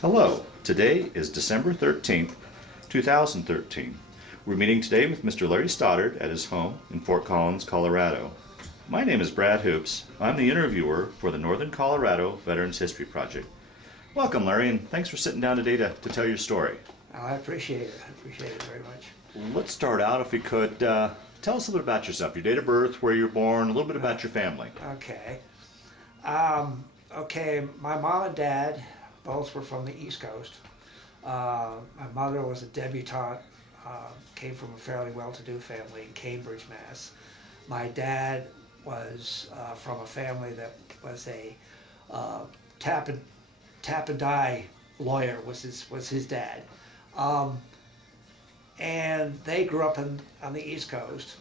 Hello, today is December 13th, 2013. We're meeting today with Mr. Larry Stoddard at his home in Ft.Collin, Colorado. My name is Brad Hoops. I'm the interviewer for the Northern Colorado Veterans History Project. Welcome, Larry, and thanks for sitting down today to tell your story. Oh, I appreciate it. I appreciate it very much. Let's start out, if we could, tell us a little bit about yourself, your date of birth, where you were born, a little bit about your family. Okay. Okay, my mom and dad both were from the East Coast. My mother was a debutante, came from a fairly well-to-do family in Cambridge, Mass. My dad was from a family that was a tap and die lawyer was his dad. And they grew up on the East Coast.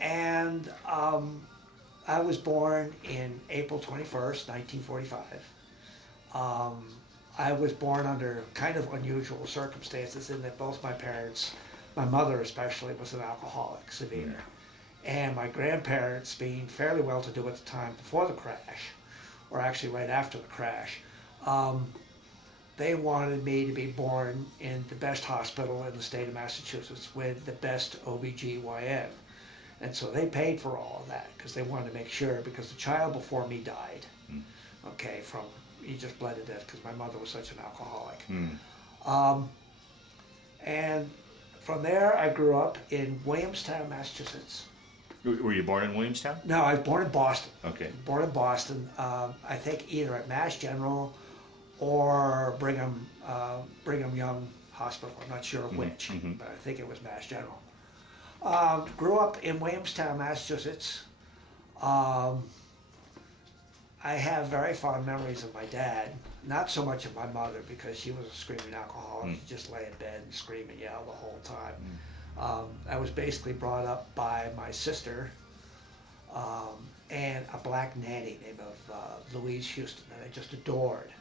And I was born in April 21st, 1945. I was born under kind of unusual circumstances in that both my parents, my mother especially, was an alcoholic, severe. And my grandparents, being fairly well-to-do at the time before the crash, or actually right after the crash, they wanted me to be born in the best hospital in the state of Massachusetts with the best OB/GYN. And so they paid for all of that because they wanted to make sure, because the child before me died, okay, he just bled to death because my mother was such an alcoholic. And from there I grew up in Williamstown, Massachusetts. Were you born in Williamstown? No, I was born in Boston. Okay. Born in Boston, I think either at Mass General or Brigham Young Hospital. I'm not sure which, but I think it was Mass General. Grew up in Williamstown, Massachusetts. I have very fond memories of my dad, not so much of my mother because she was a screaming alcoholic. She just lay in bed and scream and yell the whole time. I was basically brought up by my sister and a black nanny named Louise Houston that I just adored.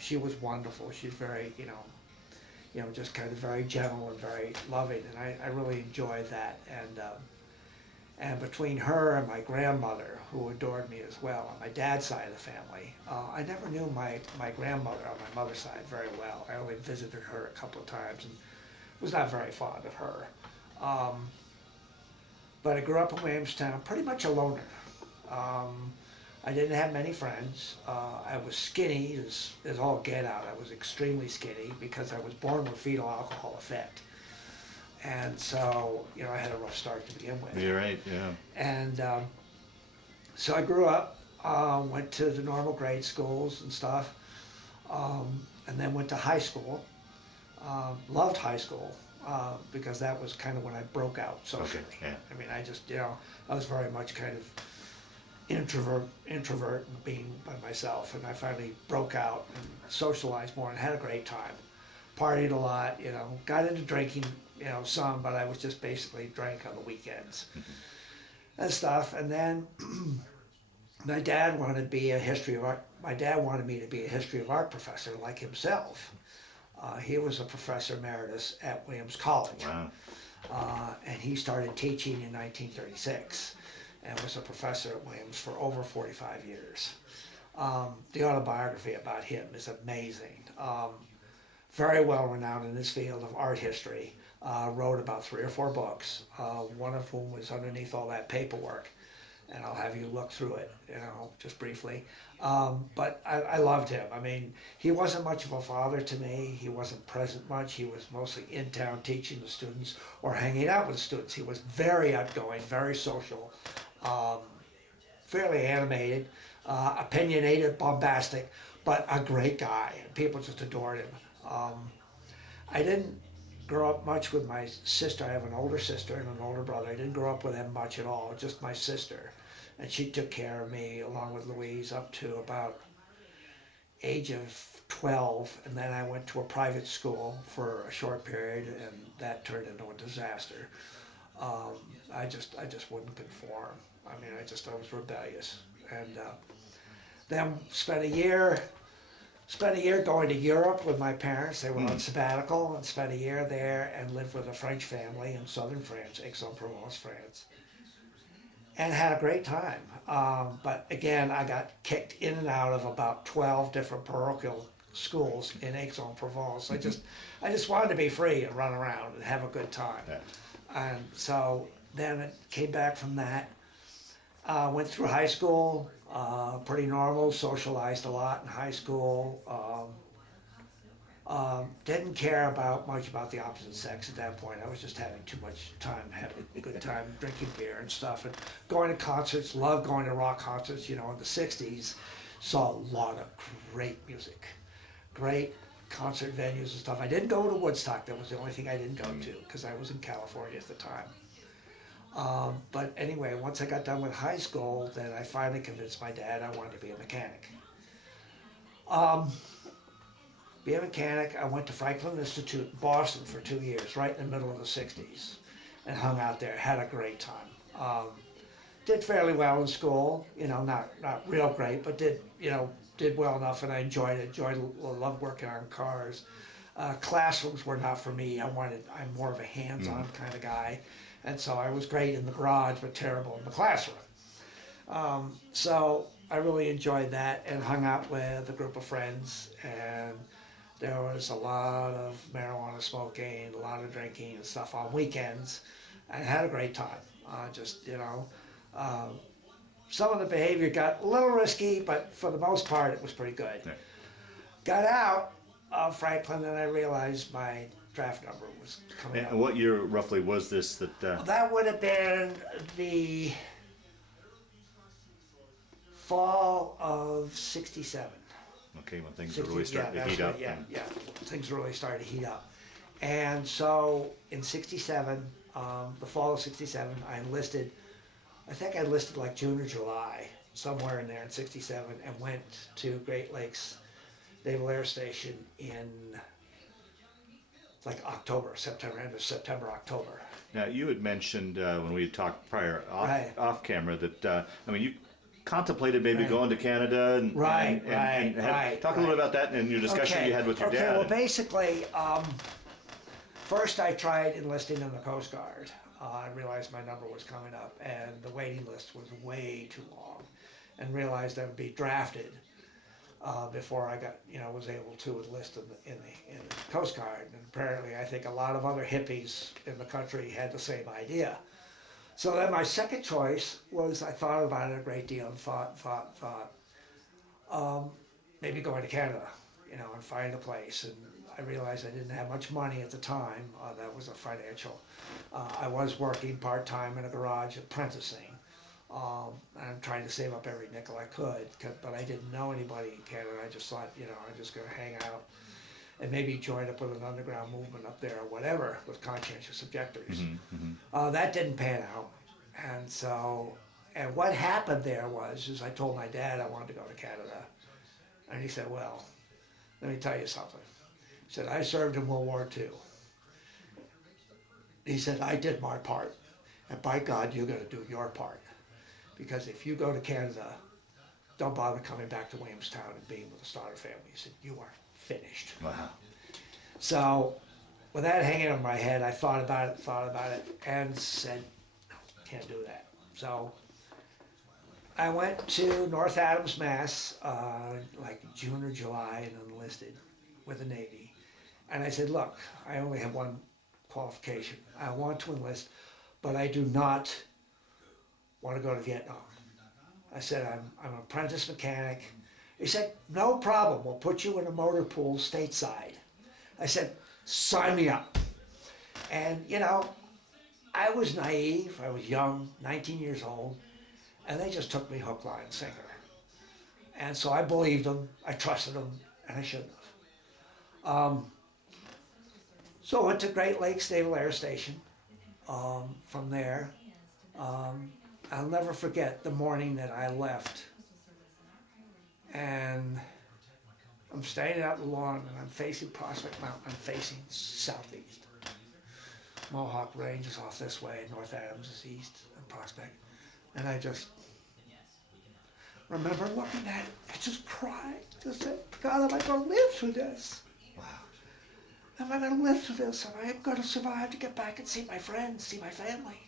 She was wonderful. She's very, just kind of very gentle and very loving, and I really enjoyed that. And between her and my grandmother, who adored me as well, on my dad's side of the family, I never knew my grandmother on my mother's side very well. I only visited her a couple of times and was not very fond of her. But I grew up in Williamstown, pretty much a loner. I didn't have many friends. I was skinny as all get out. I was extremely skinny because I was born with fetal alcohol effect. And so, I had a rough start to begin with. You're right, yeah. And so I grew up, went to the normal grade schools and stuff, and then went to high school. Loved high school because that was kind of when I broke out socially. Okay, yeah. I mean, I just, I was very much kind of introvert and being by myself, and I finally broke out and socialized more and had a great time. Partied a lot, got into drinking, some, but I was just basically drank on the weekends and stuff. And then my dad wanted to be a history of art. My dad wanted me to be a history of art professor like himself. He was a professor emeritus at Williams College. Wow. And he started teaching in 1936 and was a professor at Williams for over 45 years. The autobiography about him is amazing. Very well renowned in his field of art history. Wrote about 3 or 4 books, one of whom was underneath all that paperwork. And I'll have you look through it, just briefly. But I loved him. I mean, he wasn't much of a father to me. He wasn't present much. He was mostly in town teaching the students or hanging out with the students. He was very outgoing, very social, fairly animated, opinionated, bombastic, but a great guy. People just adored him. I didn't grow up much with my sister. I have an older sister and an older brother. I didn't grow up with them much at all, just my sister. And she took care of me along with Louise up to about age of 12. And then I went to a private school for a short period, and that turned into a disaster. I just wouldn't conform. I mean, I was rebellious. And then spent a year going to Europe with my parents. They were on sabbatical, and spent a year there and lived with a French family in southern France, Aix-en-Provence, France. And had a great time. But again, I got kicked in and out of about 12 different parochial schools in Aix-en-Provence. I just wanted to be free and run around and have a good time. Yeah. And so then it came back from that. Went through high school, pretty normal, socialized a lot in high school. Didn't care much about the opposite sex at that point. I was just having too much time, having a good time, drinking beer and stuff, and going to concerts. Loved going to rock concerts. You know, in the '60s, saw a lot of great music, great concert venues and stuff. I didn't go to Woodstock. That was the only thing I didn't go to because I was in California at the time. But anyway, once I got done with high school, then I finally convinced my dad I wanted to be a mechanic. Be a mechanic. I went to Franklin Institute in Boston for 2 years, right in the middle of the '60s, and hung out there. Had a great time. Did fairly well in school. You know, not real great, but did well enough, and I enjoyed it. Loved working on cars. Classrooms were not for me. I'm more of a hands-on kind of guy, and so I was great in the garage, but terrible in the classroom. So I really enjoyed that and hung out with a group of friends, and there was a lot of marijuana smoking, a lot of drinking and stuff on weekends. I had a great time. Some of the behavior got a little risky, but for the most part, it was pretty good. Yeah. Got out of Franklin, and I realized my draft number was coming up. And what year roughly was this that? That would have been the fall of '67. Okay, when things are really starting to heat up. Yeah, things really started to heat up. And so in '67, the fall of '67, I enlisted. I think I enlisted like June or July, somewhere in there in '67, and went to Great Lakes Naval Air Station in like end of September, October. Now you had mentioned when we had talked prior off camera that you contemplated maybe going to Canada and talk a little bit about that and your discussion you had with your dad. Okay, well basically, first I tried enlisting in the Coast Guard. I realized my number was coming up and the waiting list was way too long, and realized I would be drafted before I was able to enlist in the Coast Guard. And apparently I think a lot of other hippies in the country had the same idea. So then my second choice was, I thought about it a great deal and thought, maybe going to Canada, and find a place. And I realized I didn't have much money at the time. That was a financial. I was working part-time in a garage apprenticing. And trying to save up every nickel I could, but I didn't know anybody in Canada. I just thought, I'm just going to hang out and maybe join up with an underground movement up there or whatever with conscientious objectors. That didn't pan out. And what happened there is I told my dad I wanted to go to Canada. And he said, well, let me tell you something. He said, I served in World War II. He said, I did my part. And by God, you're going to do your part. Because if you go to Canada, don't bother coming back to Williamstown and being with the Stoddard family. He said, you are finished. Wow. So with that hanging on my head, I thought about it, and said, no, can't do that. So I went to North Adams, Mass, like June or July, and enlisted with the Navy. And I said, look, I only have one qualification. I want to enlist, but I do not want to go to Vietnam. I said, I'm an apprentice mechanic. He said, no problem, we'll put you in a motor pool stateside. I said, sign me up. And I was naive, I was young, 19 years old, and they just took me hook, line, and sinker. And so I believed them, I trusted them, and I shouldn't have. So I went to Great Lakes Naval Air Station. From there, I'll never forget the morning that I left. And I'm standing out in the lawn and I'm facing Prospect Mountain. I'm facing southeast. Mohawk Range is off this way, North Adams is east, and Prospect. And I just remember looking at it, I just cried. Just said, God, am I going to live through this? Wow. Am I going to live through this? Am I going to survive to get back and see my friends, see my family?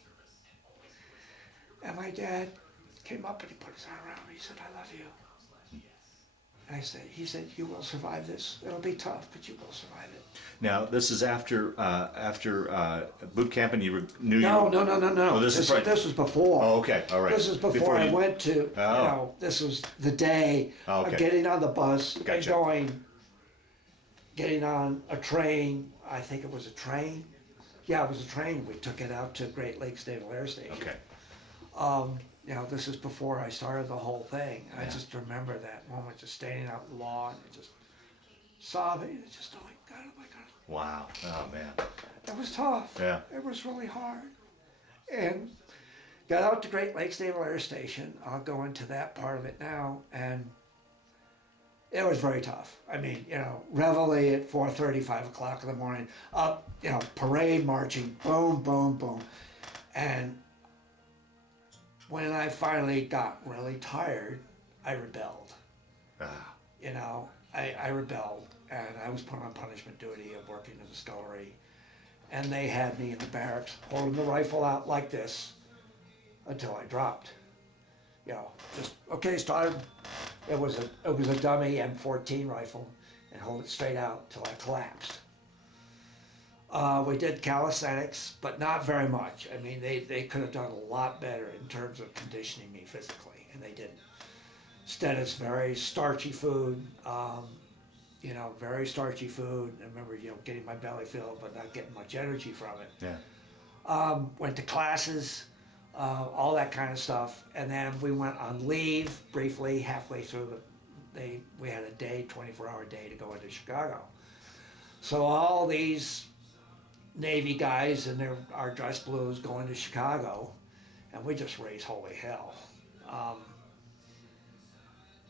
And my dad came up and he put his arm around me. He said, I love you. And he said, you will survive this. It'll be tough, but you will survive it. Now, this is after boot camp, and knew No, you. no. Oh, this is right. This was before. Oh, okay, all right. This is before I went to, Oh. this was the day Oh, okay. of getting on the bus and Gotcha. getting on a train. I think it was a train. Yeah, it was a train. We took it out to Great Lakes Naval Air Station. Okay. This is before I started the whole thing. I Yeah. just remember that moment, just standing out in the lawn and just sobbing and just, oh my God. Wow. Oh man. It was tough. Yeah. It was really hard. And got out to Great Lakes Naval Air Station. I'll go into that part of it now. And it was very tough. I mean, reveille at 4:30, 5 o'clock in the morning, up, parade marching, boom, boom, boom. And when I finally got really tired, I rebelled. Ah. I rebelled, and I was put on punishment duty of working in the scullery. And they had me in the barracks holding the rifle out like this until I dropped. Just, okay, Stoddard. It was a dummy M14 rifle, and hold it straight out till I collapsed. We did calisthenics, but not very much. I mean, they could have done a lot better in terms of conditioning me physically, and they didn't. Instead, it's very starchy food, very starchy food. I remember, getting my belly filled, but not getting much energy from it. Yeah. Went to classes, all that kind of stuff, and then we went on leave briefly halfway through we had a 24-hour day to go into Chicago. So all these Navy guys in our dress blues going to Chicago, and we just raised holy hell.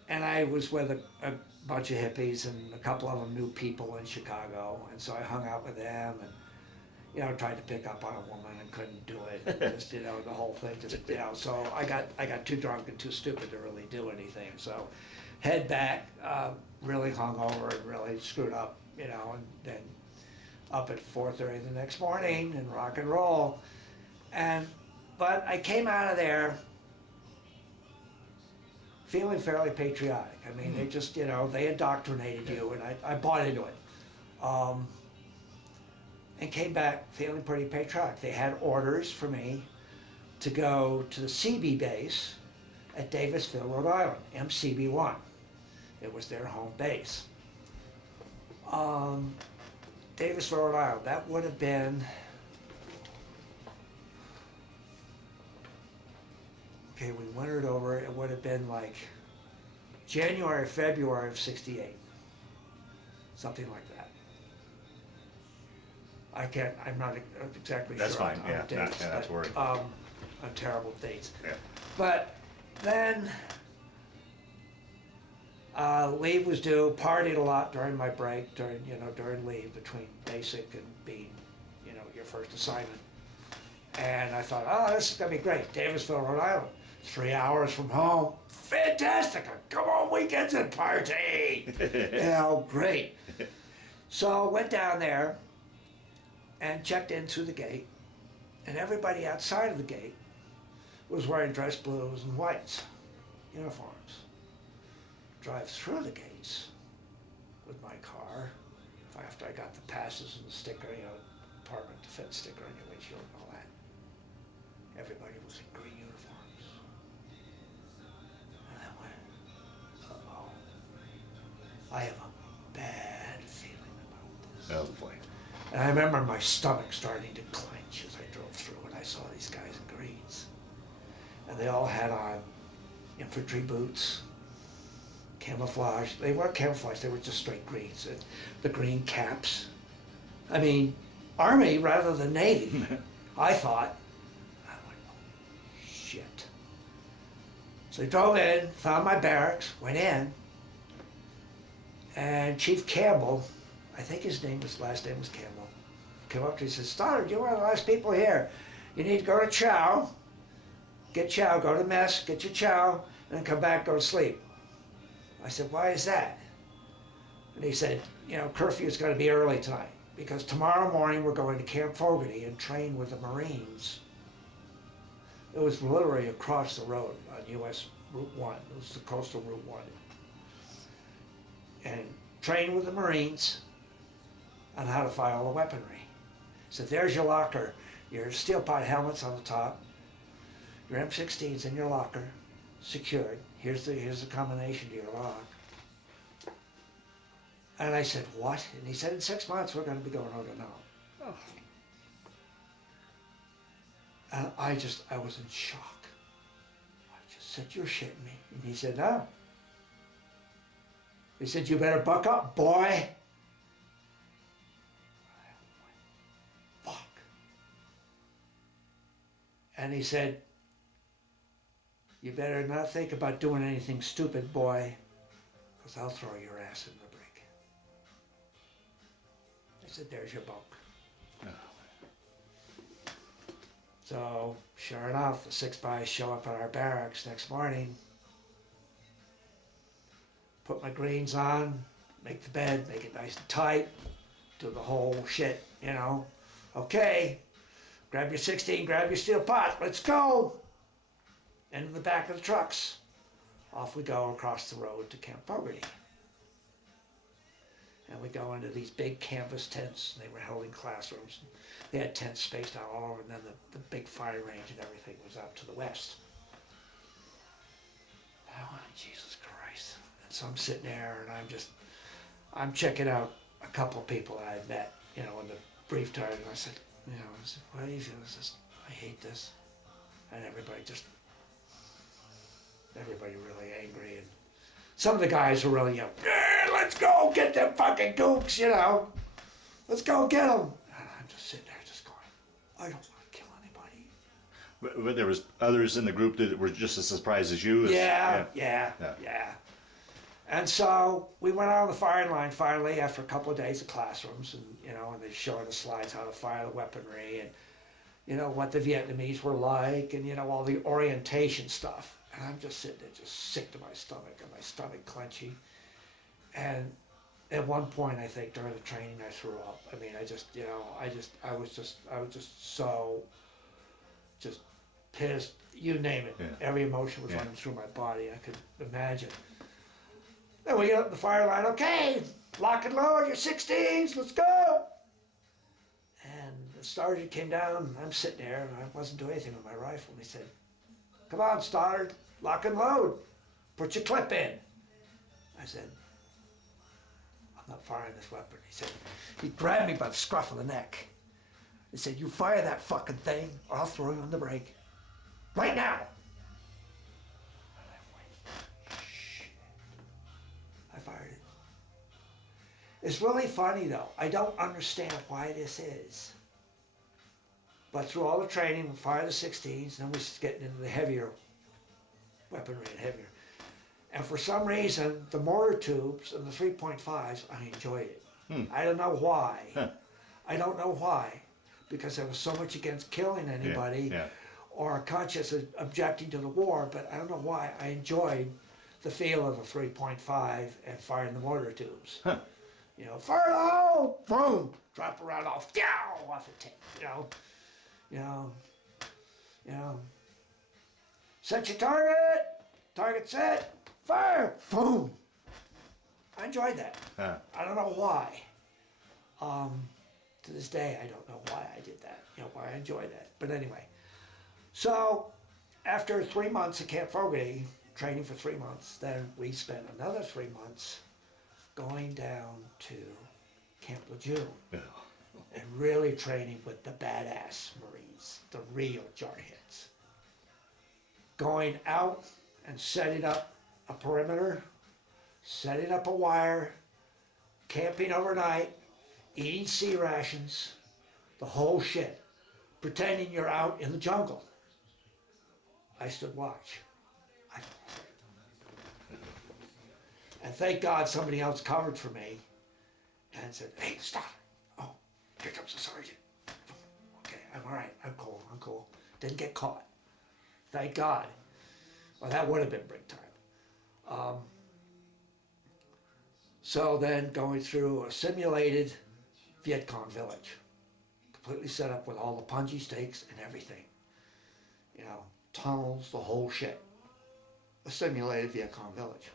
And I was with a bunch of hippies, and a couple of them knew people in Chicago, and so I hung out with them, and tried to pick up on a woman and couldn't do it. Just, the whole thing, so I got too drunk and too stupid to really do anything. So head back, really hungover and really screwed up, and then up at 4:30 the next morning and rock and roll. But I came out of there feeling fairly patriotic. I mean, they just, they indoctrinated you, and I bought into it. And came back feeling pretty patriotic. They had orders for me to go to the Seabee base at Davisville, Rhode Island, MCB-1. It was their home base. Davisville, Rhode Island, that would have been, okay, we wintered over, it would have been like January, February of '68, something like that. I'm not exactly That's sure fine, on yeah, dates, that's but, worried. on terrible dates. Yeah. But then leave was due, partied a lot during my break, during leave between basic and being, your first assignment. And I thought, oh, this is gonna be great, Davisville, Rhode Island, 3 hours from home, fantastic, come on weekends and party, great. So went down there and checked in through the gate, and everybody outside of the gate was wearing dress blues and whites, uniforms. Drive through the gates with my car, after I got the passes and the sticker, apartment defense sticker on your windshield and all that. Everybody was in green uniforms. And I went, uh-oh, I have a bad feeling about this. Oh boy. And I remember my stomach starting to clench as I drove through, and I saw these guys in greens. And they all had on infantry boots, camouflage. They weren't camouflage, they were just straight greens. And the green caps. I mean, Army rather than Navy, I thought. I went, oh, shit. So I drove in, found my barracks, went in, and Chief Campbell, I think his last name was Campbell, came up to me and said, Stoddard, you're one of the last people here. You need to go to chow, get chow, go to mess, get your chow, and then come back, go to sleep. I said, why is that? And he said, curfew's gonna be early tonight, because tomorrow morning we're going to Camp Hoover and train with the Marines. It was literally across the road on US Route 1. It was the coastal Route 1. and train with the Marines on how to fire all the weaponry. So there's your locker, your steel pot helmet's on the top, your M16's in your locker, secured. Here's the combination to your lock. And I said, what? And he said, in 6 months we're going to be going over now. Oh. And I was in shock. I just said, you're shitting me. And he said, no. He said, you better buck up, boy. Fuck. And he said, you better not think about doing anything stupid, boy, because I'll throw your ass in the brig. I said, there's your bunk. Oh. So, sure enough, the 6 guys show up at our barracks next morning, put my greens on, make the bed, make it nice and tight, do the whole shit, you know. Okay, grab your 16, grab your steel pot, let's go. And in the back of the trucks, off we go across the road to Camp Hoover. And we go into these big canvas tents, and they were held in classrooms. They had tents spaced out all over, and then the big fire range and everything was out to the west. Oh, Jesus Christ. And so I'm sitting there, and I'm checking out a couple of people I had met, you know, in the brief time, and I said, what do you feel? I hate this. And everybody really angry, and some of the guys were really, yeah, let's go get them fucking gooks, you know. Let's go get them. And I'm just sitting there just going, I don't want to kill anybody. But there was others in the group that were just as surprised as you. Yeah. And so we went out on the firing line finally after a couple of days of classrooms, and and they're showing the slides how to fire the weaponry, and what the Vietnamese were like, and all the orientation stuff. And I'm just sitting there, just sick to my stomach, and my stomach clenchy. And at one point, I think during the training, I threw up. I mean, I was just so pissed. You name it. Yeah. Every emotion was running through my body. I could imagine. Then we get up the fire line. Okay, lock and load your 16s. Let's go. And the sergeant came down. I'm sitting there, and I wasn't doing anything with my rifle. And he said, "Come on, Stoddard, lock and load. Put your clip in." I said, "I'm not firing this weapon." He grabbed me by the scruff of the neck. He said, "You fire that fucking thing, or I'll throw you on the brig. Right now." And I went, shit. I fired it. It's really funny though. I don't understand why this is. But through all the training, we fire the 16s, and then we get into the heavier weaponry and heavier. And for some reason, the mortar tubes and the 3.5s, I enjoyed it. I don't know why. I don't know why. Because I was so much against killing anybody or conscious of objecting to the war, but I don't know why. I enjoyed the feel of a 3.5 and firing the mortar tubes. Fire it all, boom, drop around off the tip, set your target set, fire, boom. I enjoyed that. I don't know why. To this day, I don't know why I did that, why I enjoyed that. But anyway, so after 3 months at Camp Hoover, training for 3 months, then we spent another 3 months going down to Camp Lejeune and really training with the badass Marines, the real jarheads. Going out and setting up a perimeter, setting up a wire, camping overnight, eating sea rations, the whole shit, pretending you're out in the jungle. I stood watch. And thank God somebody else covered for me and said, "Hey, stop. Oh, here comes the sergeant." Okay, I'm all right. I'm cool. Didn't get caught. Thank God. Well, that would have been big time. So then going through a simulated Viet Cong village, completely set up with all the punji stakes and everything. Tunnels, the whole shit. A simulated Viet Cong village.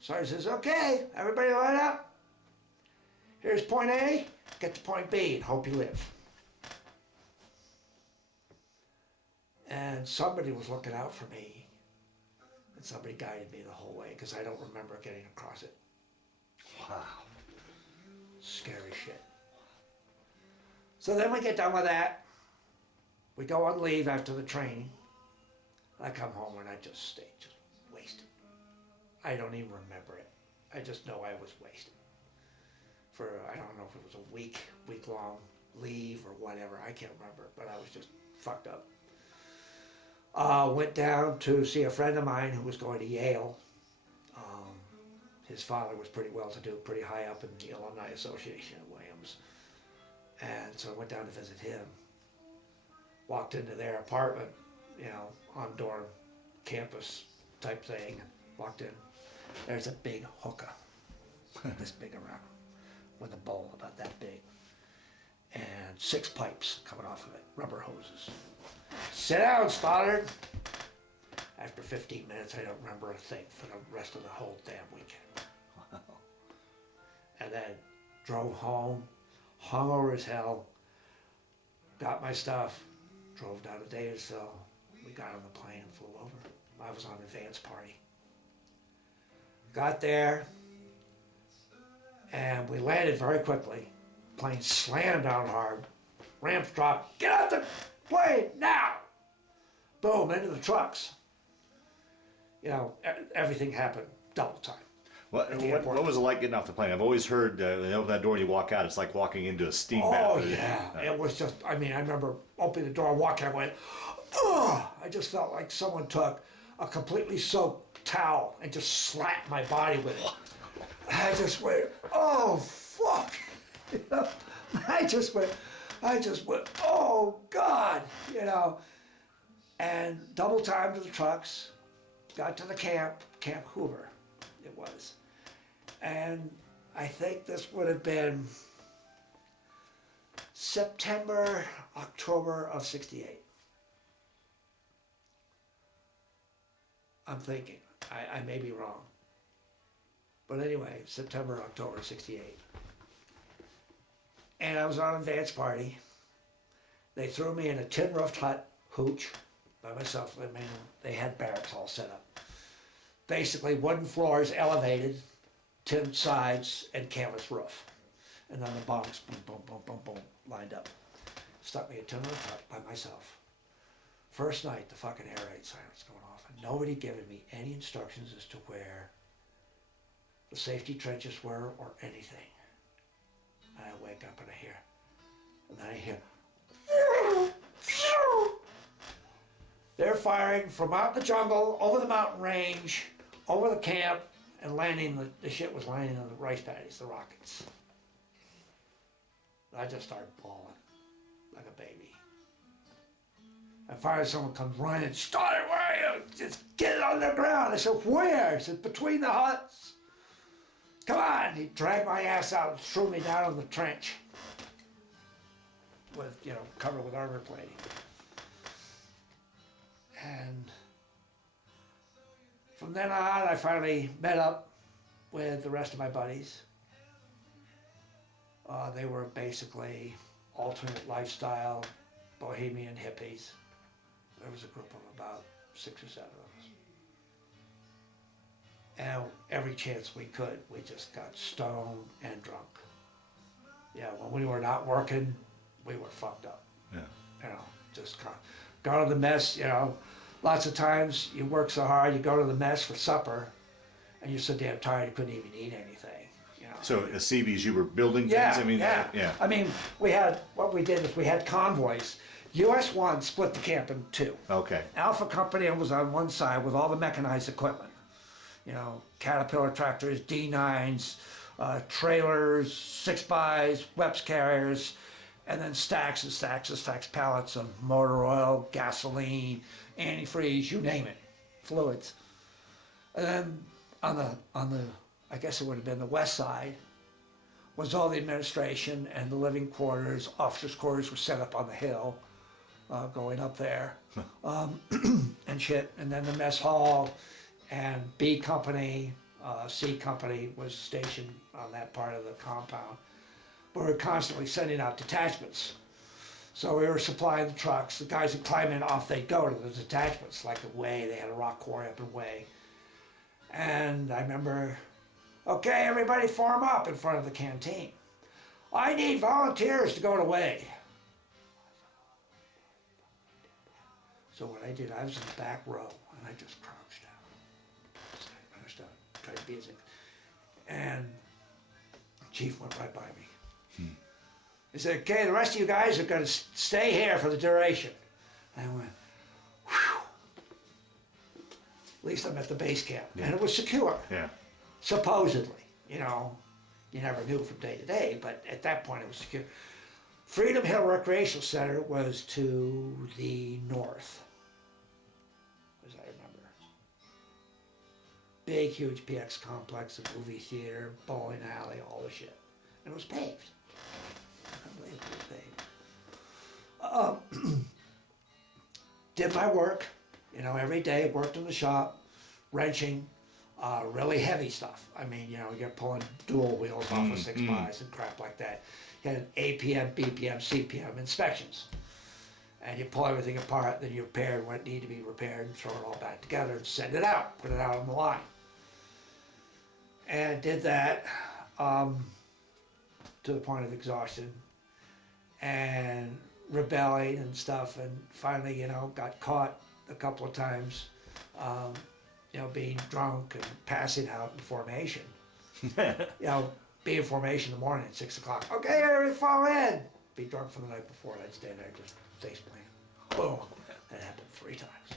Sergeant says, okay, everybody line up. Here's point A, get to point B and hope you live. And somebody was looking out for me. And somebody guided me the whole way because I don't remember getting across it. Wow. Scary shit. So then we get done with that. We go on leave after the training. I come home and I just stay just wasted. I don't even remember it. I just know I was wasted. For, I don't know if it was a week-long leave or whatever. I can't remember, but I was just fucked up. Went down to see a friend of mine who was going to Yale. His father was pretty well-to-do, pretty high up in the Alumni Association at Williams. And so I went down to visit him. Walked into their apartment, you know, on dorm campus type thing. Walked in. There's a big hookah, this big around, with a bowl about that big. And 6 pipes coming off of it, rubber hoses. Sit down, Stoddard. After 15 minutes, I don't remember a thing for the rest of the whole damn weekend. Wow. And then drove home, hungover as hell, got my stuff, drove down to Davisville. We got on the plane and flew over. I was on an advance party. Got there, and we landed very quickly. Plane slammed down hard, ramps dropped, get out the plane now! Boom, into the trucks. You know, everything happened double time. What was it like getting off the plane? I've always heard they open that door and you walk out, it's like walking into a steam bath. Oh yeah, it was just, I mean, I remember opening the door, walking, I went, ugh! I just felt like someone took a completely soaked towel and just slapped my body with it. I just went, oh fuck! You know, I just went, oh God! You know, and double time to the trucks, got to the Camp Hoover, it was. And I think this would have been September, October of '68. I'm thinking, I may be wrong. But anyway, September, October '68. And I was on an advance party. They threw me in a tin roofed hut, hooch, by myself. I mean, they had barracks all set up. Basically wooden floors, elevated, tin sides, and canvas roof. And then the bunks, boom, boom, boom, boom, boom, lined up. Stuck me in a tin roofed hut by myself. First night, the fucking air raid siren's going off, and nobody giving me any instructions as to where the safety trenches were or anything. And I wake up and I hear, they're firing from out in the jungle, over the mountain range, over the camp, and landing, the shit was landing on the rice paddies, the rockets. I just started bawling like a baby. And finally someone comes running, Stoddard, where are you? Just get it on the ground. I said, where? He said, between the huts. Come on. He dragged my ass out and threw me down in the trench with, you know, covered with armor plating. And from then on, I finally met up with the rest of my buddies. They were basically alternate lifestyle, bohemian hippies. There was a group of about 6 or 7 of us. And every chance we could, we just got stoned and drunk. Yeah, when we were not working, we were fucked up. Yeah. You know, just go to the mess, you know. Lots of times you work so hard, you go to the mess for supper, and you're so damn tired you couldn't even eat anything. You know. So at Seabees, you were building things? Yeah, I mean, yeah. I mean, what we did is we had convoys. US 1 split the camp in 2. Okay. Alpha Company was on one side with all the mechanized equipment. You know, Caterpillar tractors, D9s, trailers, 6x, Weps carriers, and then stacks and stacks and stacks, pallets of motor oil, gasoline, antifreeze, you name it, fluids. And then on the, I guess it would have been the west side, was all the administration and the living quarters. Officers' quarters were set up on the hill, going up there, and shit. And then the mess hall and B Company C Company was stationed on that part of the compound. But we were constantly sending out detachments. So we were supplying the trucks. The guys would climb in, off they'd go to the detachments, like at Way. They had a rock quarry up in Way. And I remember, okay, everybody form up in front of the canteen. I need volunteers to go to Way. So what I did, I was in the back row, and I just crouched down. I started trying to be as, and the chief went right by me. He said, okay, the rest of you guys are going to stay here for the duration. And I went, whew. At least I'm at the base camp. Yeah. And it was secure. Yeah. Supposedly. You know, you never knew from day to day, but at that point it was secure. Freedom Hill Recreational Center was to the north, as I remember. Big, huge PX complex, a movie theater, bowling alley, all the shit. And it was paved. Did my work, you know, every day, worked in the shop, wrenching, really heavy stuff. I mean, you know, you're pulling dual wheels off of 6x and crap like that. You had APM, BPM, CPM inspections. And you pull everything apart, then you repair what needed to be repaired and throw it all back together and send it out, put it out on the line. And did that to the point of exhaustion and rebelling and stuff, and finally, you know, got caught a couple of times, you know, being drunk and passing out in formation. You know, be in formation in the morning at 6 o'clock. Okay, everybody fall in. Be drunk from the night before, and I'd stay there just face plant. Boom. That happened 3 times.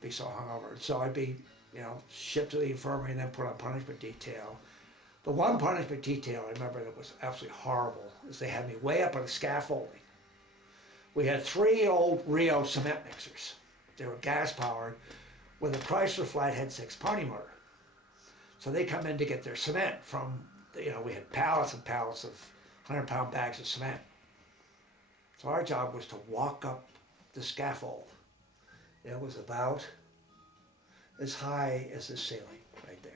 Be so hungover. So I'd be, you know, shipped to the infirmary and then put on punishment detail. The one punishment detail I remember that was absolutely horrible is they had me way up on the scaffolding. We had 3 old Rio cement mixers. They were gas powered with a Chrysler Flathead 6 pony motor. So they come in to get their cement from, you know, we had pallets and pallets of 100-pound bags of cement. So our job was to walk up the scaffold. It was about as high as the ceiling right there.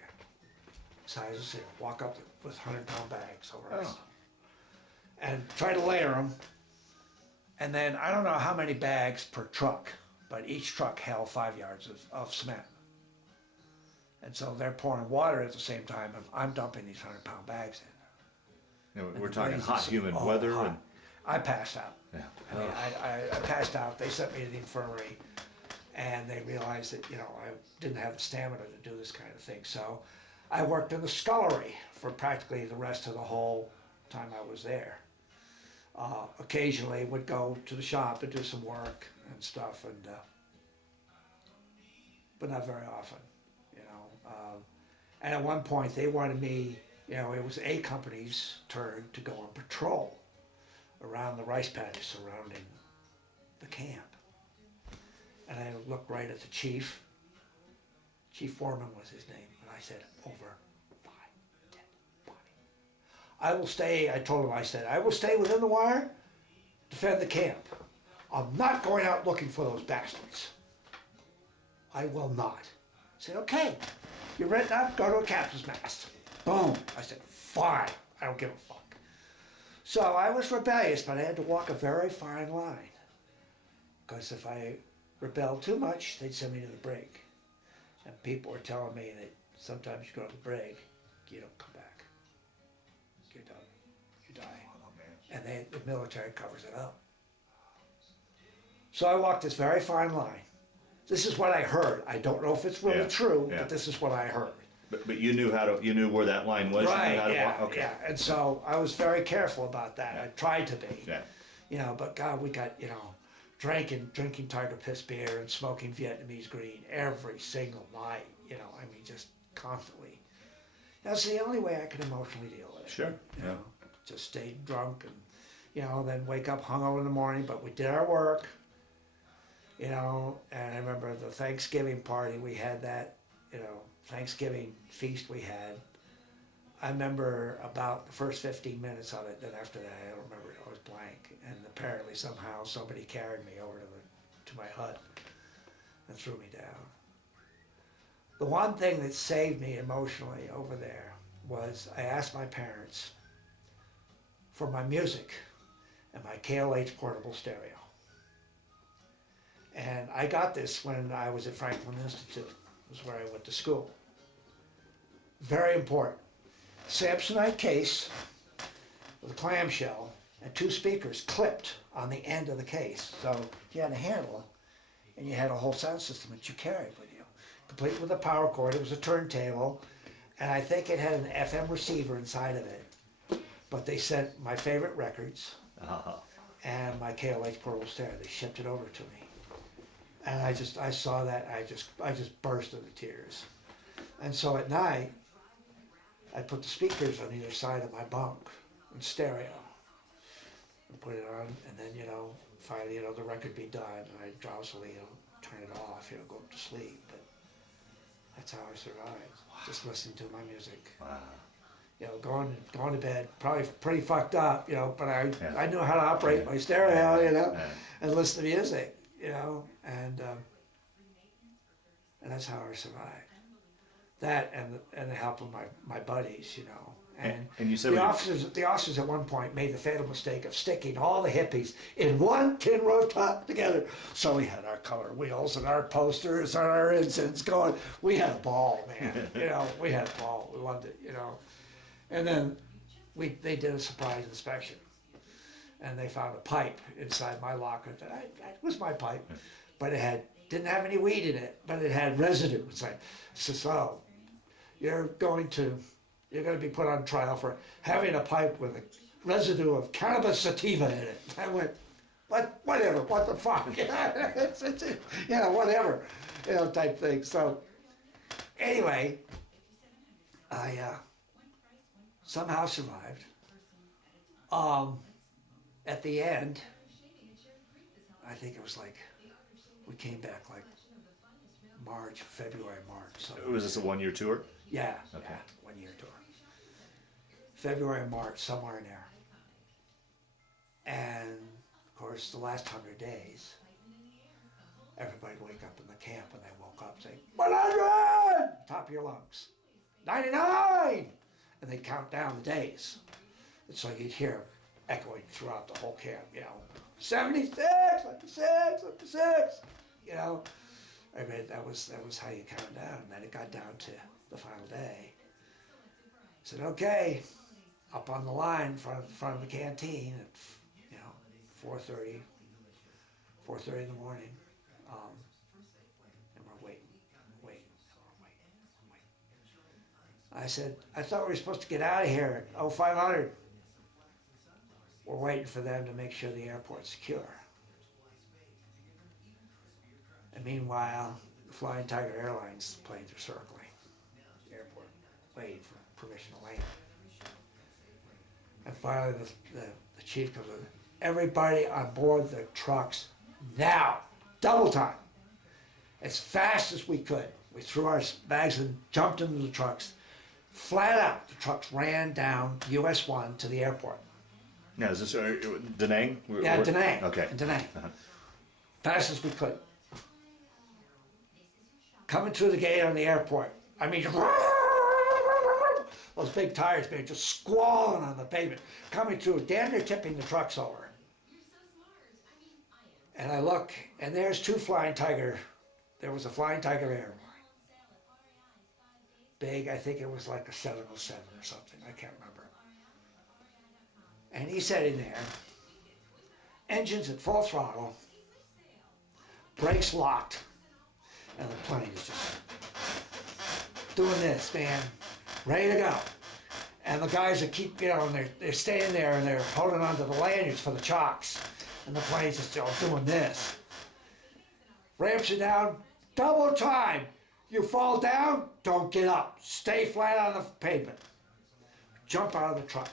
As high as the ceiling. Walk up with 100-pound bags over us. And try to layer them. And then I don't know how many bags per truck, but each truck held 5 yards of cement. And so they're pouring water at the same time, and I'm dumping these 100-pound bags in. You know, we're talking hot, humid weather. Hot. And I passed out. yeah. I mean, I passed out. They sent me to the infirmary, and they realized that, you know, I didn't have the stamina to do this kind of thing. So I worked in the scullery for practically the rest of the whole time I was there. Occasionally would go to the shop and do some work and stuff, and but not very often, you know. And at one point they wanted me, you know, it was A Company's turn to go on patrol around the rice paddies surrounding the camp. And I looked right at the chief. Chief Foreman was his name, and I said, over my dead body. I will stay, I told him, I said, I will stay within the wire, defend the camp. I'm not going out looking for those bastards. I will not. I said, okay, you're written up, go to a captain's mast. Boom. I said, fine, I don't give a fuck. So I was rebellious, but I had to walk a very fine line. Because if I rebelled too much, they'd send me to the brig. And people were telling me that sometimes you go to the brig, you don't come back. You're done. You die. And the military covers it up. So I walked this very fine line. This is what I heard. I don't know if it's really true, but this is what I heard. But you knew you knew where that line was. Right. You knew how to walk. Okay. Yeah. And so I was very careful about that. I tried to be. Yeah. You know, but God, we got, you know, drinking tiger piss beer and smoking Vietnamese green every single night. You know, I mean, just constantly. That's the only way I could emotionally deal with it. Sure. You know, just stay drunk and, you know, then wake up hungover in the morning. But we did our work. You know, and I remember the Thanksgiving party, we had that, you know, Thanksgiving feast we had. I remember about the first 15 minutes of it, then after that I don't remember, I was blank. And apparently somehow somebody carried me over to my hut and threw me down. The one thing that saved me emotionally over there was I asked my parents for my music and my KLH portable stereo. And I got this when I was at Franklin Institute, was where I went to school. Very important. Samsonite case with a clamshell and 2 speakers clipped on the end of the case. So you had a handle and you had a whole sound system that you carried with you. Complete with a power cord, it was a turntable, and I think it had an FM receiver inside of it. But they sent my favorite records and my KLH portable stereo. They shipped it over to me. And I saw that, I just burst into tears. And so at night, I put the speakers on either side of my bunk in stereo and put it on, and then, finally, the record be done, and I drowsily, turn it off, go up to sleep. But that's how I survived, just listening to my music. Wow. Going to bed, probably pretty fucked up, but I knew how to operate my stereo, and listen to music, and that's how I survived. That and the help of my buddies, And you said the officers at one point made the fatal mistake of sticking all the hippies in one tin rooftop together. So we had our color wheels and our posters and our incense going. We had a ball, man. We had a ball. We loved it, And then they did a surprise inspection, and they found a pipe inside my locker. That was my pipe, but it didn't have any weed in it, but it had residue inside. So you're going to be put on trial for having a pipe with a residue of cannabis sativa in it. I went, whatever, what the fuck? Whatever, type thing. So anyway, I somehow survived. At the end, I think it was we came back February, March. So. Was this a 1-year tour? Yeah. Okay. Yeah, 1-year tour. February, March, somewhere in there. And of course, the last 100 days, everybody would wake up in the camp and they woke up saying, 100! Top of your lungs. 99! And they count down the days. And so you'd hear echoing throughout the whole camp, 76, 56, 56, I mean, that was how you count down. And then it got down to the final day. I said, okay, up on the line in front of the canteen at 4:30 in the morning, and we're waiting. I said, I thought we were supposed to get out of here at 0500. We're waiting for them to make sure the airport's secure. And meanwhile, the Flying Tiger Airlines planes are circling the airport, waiting for permission to land. And finally, the chief comes in. Everybody on board the trucks now, double time, as fast as we could. We threw our bags and jumped into the trucks. Flat out, the trucks ran down US 1 to the airport. Now, is this Da Nang? Yeah, Da Nang. Okay. Da Nang. Fast as we could. Coming through the gate on the airport, I mean, those big tires, man, just squalling on the pavement, coming through, damn near tipping the trucks over. And I look, and there's two Flying Tiger. There was a Flying Tiger airline. Big, I think it was like a 707 or something, I can't remember. And he's sitting there, engines at full throttle, brakes locked, and the plane is just doing this, man, ready to go. And the guys that keep, and they're staying there and they're holding onto the lanyards for the chocks, and the plane's just all doing this. Ramps you down, double time. You fall down, don't get up. Stay flat on the pavement. Jump out of the truck.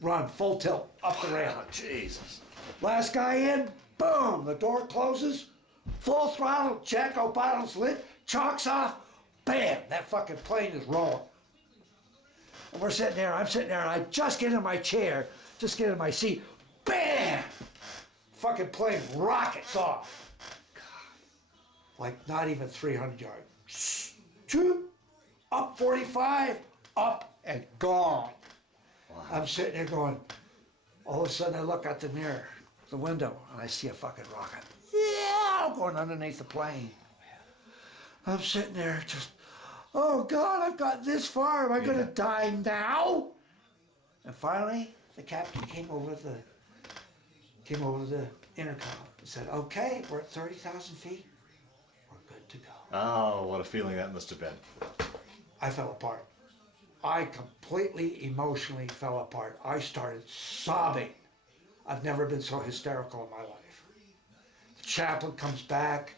Run, full tilt, up the rail. Oh, Jesus. Last guy in, boom, the door closes, full throttle, Jacko bottle's lit, chocks off, bam, that fucking plane is rolling. And we're sitting there, I'm sitting there, and I just get in my chair, just get in my seat, bam! Fucking plane rockets off. Like not even 300 yards. Shoot, up 45, up and gone. Wow. I'm sitting there going, all of a sudden I look out the mirror, the window, and I see a fucking rocket. Yeah, going underneath the plane. I'm sitting there just, oh God, I've gotten this far. Am I going to die now? And finally, the captain came over the intercom and said, okay, we're at 30,000 feet. We're good to go. Oh, what a feeling that must have been. I fell apart. I completely emotionally fell apart. I started sobbing. I've never been so hysterical in my life. The chaplain comes back,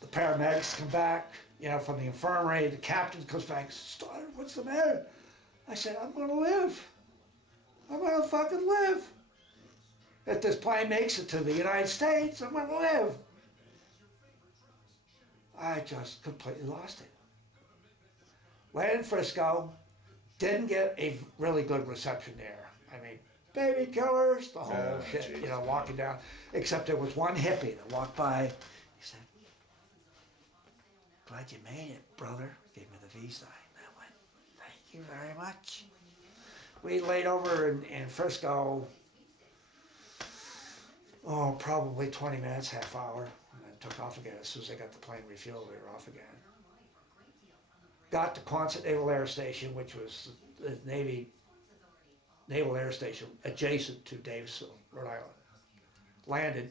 the paramedics come back, from the infirmary, the captain comes back, Stoddard, what's the matter? I said, I'm gonna live. I'm gonna fucking live. If this plane makes it to the United States, I'm gonna live. I just completely lost it. Landed in Frisco, didn't get a really good reception there. I mean, baby killers, the whole shit, geez. Walking down. Except there was one hippie that walked by. He said, glad you made it, brother. Gave me the V sign. I went, thank you very much. We laid over in Frisco, probably 20 minutes, half hour, and then took off again. As soon as I got the plane refueled, we were off again. Got to Quonset Naval Air Station, which was the Navy Naval Air Station adjacent to Davisville, Rhode Island. Landed.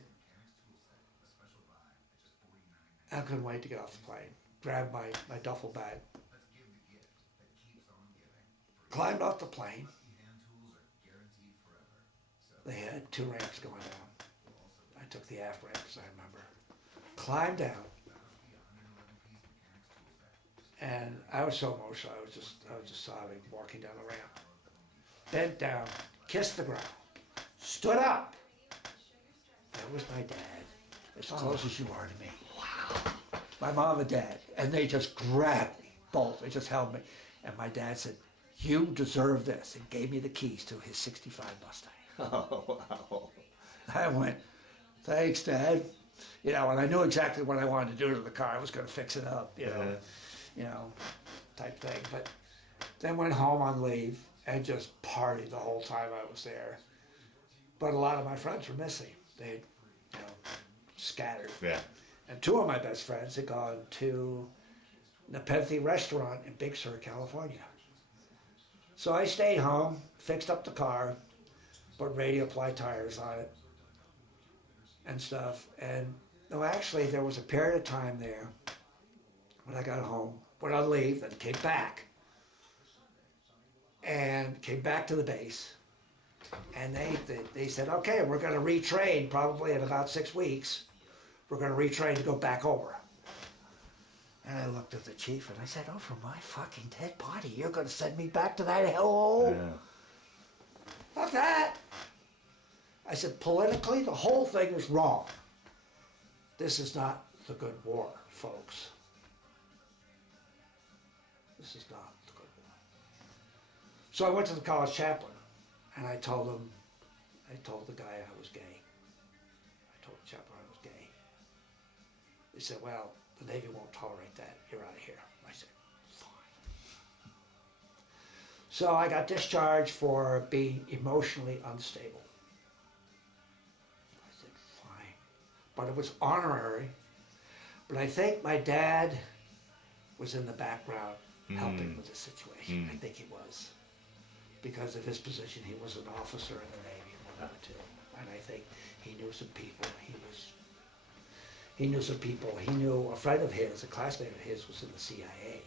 I couldn't wait to get off the plane. Grabbed my duffel bag. Climbed off the plane. They had 2 ramps going down. I took the aft ramps, I remember. Climbed down. And I was so emotional, I was just sobbing, walking down the ramp. Bent down, kissed the ground, stood up. That was my dad, as close as you are to me. Wow. My mom and dad, and they just grabbed me, both, they just held me. And my dad said, you deserve this, and gave me the keys to his 65 Mustang. Oh, wow. I went, thanks, Dad. And I knew exactly what I wanted to do to the car. I was going to fix it up, type thing. But then went home on leave and just partied the whole time I was there. But a lot of my friends were missing. They had, scattered. Yeah. And 2 of my best friends had gone to Nepenthe Restaurant in Big Sur, California. So I stayed home, fixed up the car, put radial ply tires on it and stuff. And no, actually there was a period of time there when I got home, went on leave and came back. And came back to the base. And they said, okay, we're gonna retrain probably in about 6 weeks. We're gonna retrain to go back over. And I looked at the chief and I said, oh, for my fucking dead body, you're gonna send me back to that hellhole? Yeah. Fuck that. I said, politically, the whole thing is wrong. This is not the good war, folks. This is not the good war. So I went to the college chaplain and I told the guy I was gay. I told the chaplain I was gay. He said, well, the Navy won't tolerate that. You're out of here. I said, fine. So I got discharged for being emotionally unstable. I said, fine. But it was honorary. But I think my dad was in the background helping with the situation. I think he was. Because of his position, he was an officer in the Navy in World War II. And I think he knew some people. He knew some people. He knew a friend of his, a classmate of his, was in the CIA.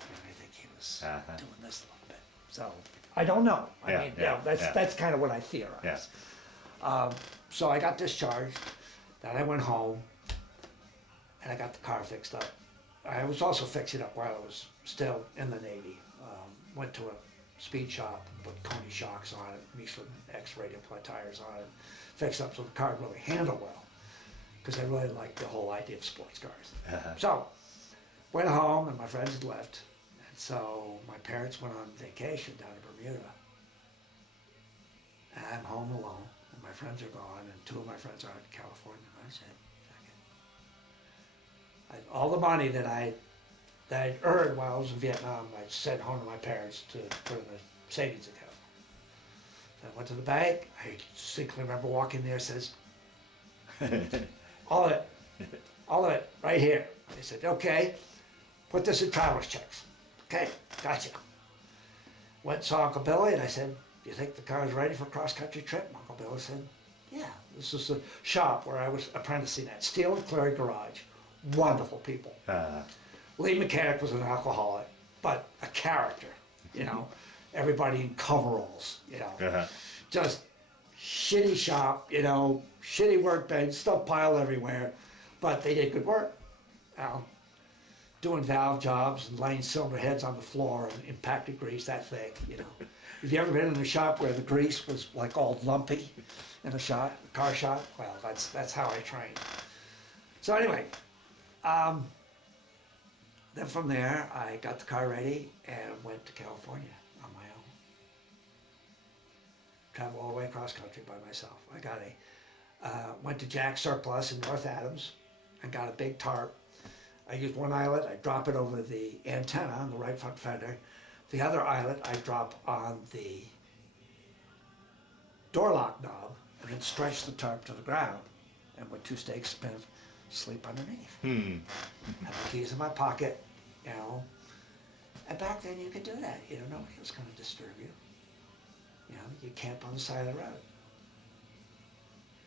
And I think he was doing this a little bit. So, I don't know. That's kind of what I theorize. Yeah. So I got discharged. Then I went home. And I got the car fixed up. I was also fixing up while I was still in the Navy. Went to a speed shop, put Coney shocks on it, Michelin X radial ply tires on it, fixed up so the car really handled well. Because I really liked the whole idea of sports cars. So, went home and my friends had left. And so my parents went on vacation down to Bermuda. And I'm home alone, and my friends are gone, and 2 of my friends are out in California. And I said, fuck it. All the money that I that I'd earned while I was in Vietnam. I sent home to my parents to put in a savings account. I went to the bank. I distinctly remember walking there. It says, all of it, right here. They said, okay, put this in traveler's checks. Okay, gotcha. Went and saw Uncle Billy, and I said, do you think the car's ready for a cross-country trip? Uncle Billy said, yeah. This is the shop where I was apprenticing at, Steel and Cleary Garage. Wonderful people. Lead mechanic was an alcoholic, but a character, you know. Everybody in coveralls, you know. Just shitty shop, you know, shitty workbench, stuff piled everywhere, but they did good work. You know, doing valve jobs and laying cylinder heads on the floor and impacted grease that thick, you know. Have you ever been in a shop where the grease was like all lumpy in a shop, car shop? Well, that's how I trained. So anyway, then from there I got the car ready and went to California on my own. Traveled all the way across country by myself. I got went to Jack's Surplus in North Adams and got a big tarp. I used one eyelet, I drop it over the antenna on the right front fender. The other eyelet I drop on the door lock knob and then stretch the tarp to the ground. And with 2 stakes spin, sleep underneath. Have the keys in my pocket, you know. And back then you could do that. You know, nobody was going to disturb you. You know, you camp on the side of the road.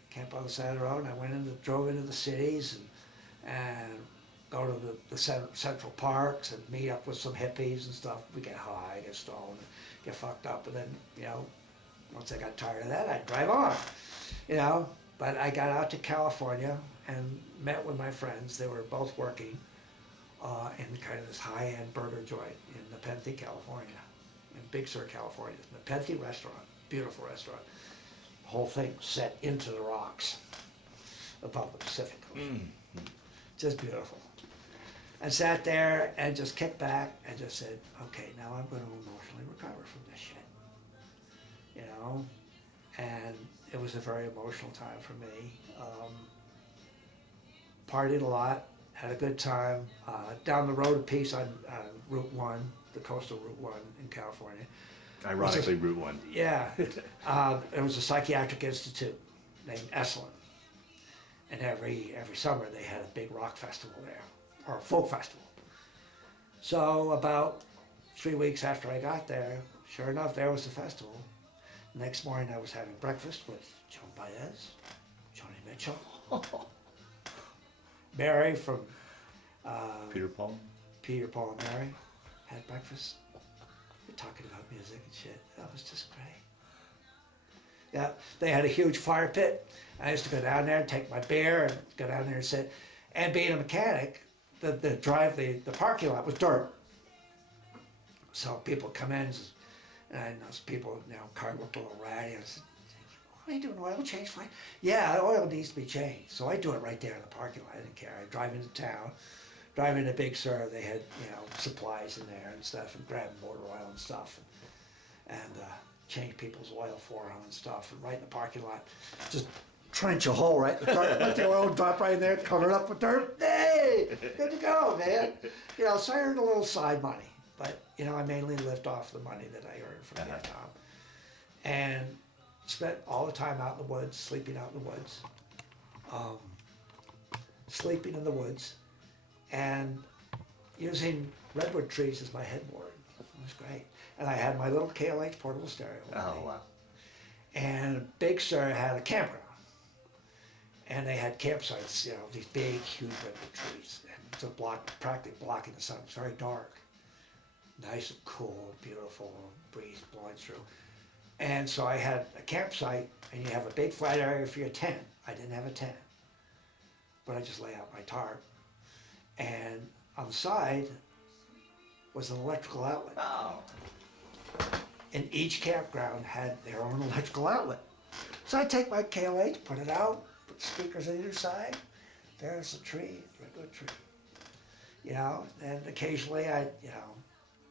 Camp on the side of the road, and I drove into the cities and go to the central parks and meet up with some hippies and stuff. We get high, get stoned, get fucked up, and then, you know, once I got tired of that, I'd drive on, you know. But I got out to California and met with my friends. They were both working in kind of this high-end burger joint in Nepenthe, California, in Big Sur, California. Nepenthe restaurant, beautiful restaurant. The whole thing set into the rocks above the Pacific Ocean. Just beautiful. I sat there and just kicked back and just said, okay, now I'm going to emotionally recover from this shit. You know? And it was a very emotional time for me. Partied a lot, had a good time. Down the road a piece on Route 1, the coastal Route 1 in California. Ironically, Route 1. Yeah. There was a psychiatric institute named Esalen. And every summer they had a big rock festival there, or a folk festival. So about 3 weeks after I got there, sure enough, there was the festival. Next morning I was having breakfast with Joan Baez, Joni Mitchell, Mary from Peter, Paul and Mary had breakfast. We're talking about music and shit. That was just great. Yeah, they had a huge fire pit. I used to go down there and take my beer and go down there and sit. And being a mechanic, the parking lot was dirt. So people come in and those people, you know, car looked a little ratty. I said, what are you doing, oil change? Fine. Yeah, oil needs to be changed. So I do it right there in the parking lot. I didn't care. I drive into town, drive into Big Sur. They had, you know, supplies in there and stuff, and grab motor oil and stuff, and change people's oil for them and stuff. And right in the parking lot, just trench a hole right in the car, let the oil drop right in there, cover it up with dirt. Hey, good to go, man. You know, so I earned a little side money. But, you know, I mainly lived off the money that I earned from Vietnam. And spent all the time out in the woods, sleeping out in the woods. Sleeping in the woods. And using redwood trees as my headboard. It was great. And I had my little KLH portable stereo. Oh, wow. And Big Sur had a campground. And they had campsites, you know, these big, huge redwood trees. And to practically blocking the sun. It was very dark. Nice and cool, beautiful, breeze blowing through. And so I had a campsite, and you have a big flat area for your tent. I didn't have a tent, but I just lay out my tarp. And on the side was an electrical outlet. Oh. And each campground had their own electrical outlet. So I take my KLH, put it out, put speakers on either side. There's a tree, redwood tree. You know, and occasionally I, you know,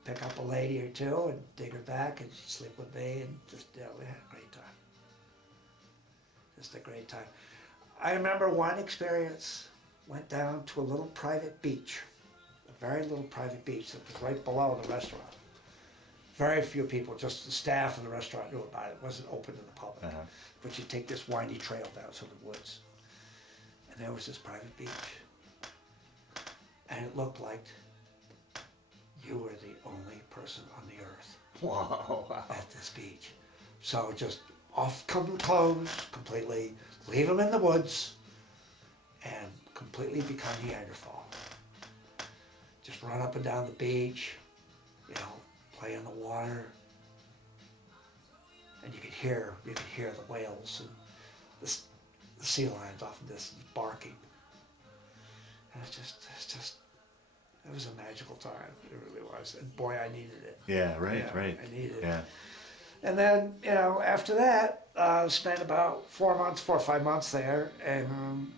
pick up a lady or two and take her back and she'd sleep with me, and just, yeah, we had a great time. Just a great time. I remember one experience, went down to a little private beach, a very little private beach that was right below the restaurant. Very few people, just the staff of the restaurant knew about it. It wasn't open to the public. Uh-huh. But you take this windy trail down to the woods. And there was this private beach. And it looked like you were the only person on the earth Wow. at this beach. So just off come the clothes completely, leave them in the woods, and completely become Neanderthal. Just run up and down the beach, you know, play in the water, and you could hear the whales and the sea lions off of this barking. And it was a magical time. It really was. And boy, I needed it. Yeah, right, Yeah, right. I needed it. Yeah. And then, you know, after that, spent about 4 or 5 months there, and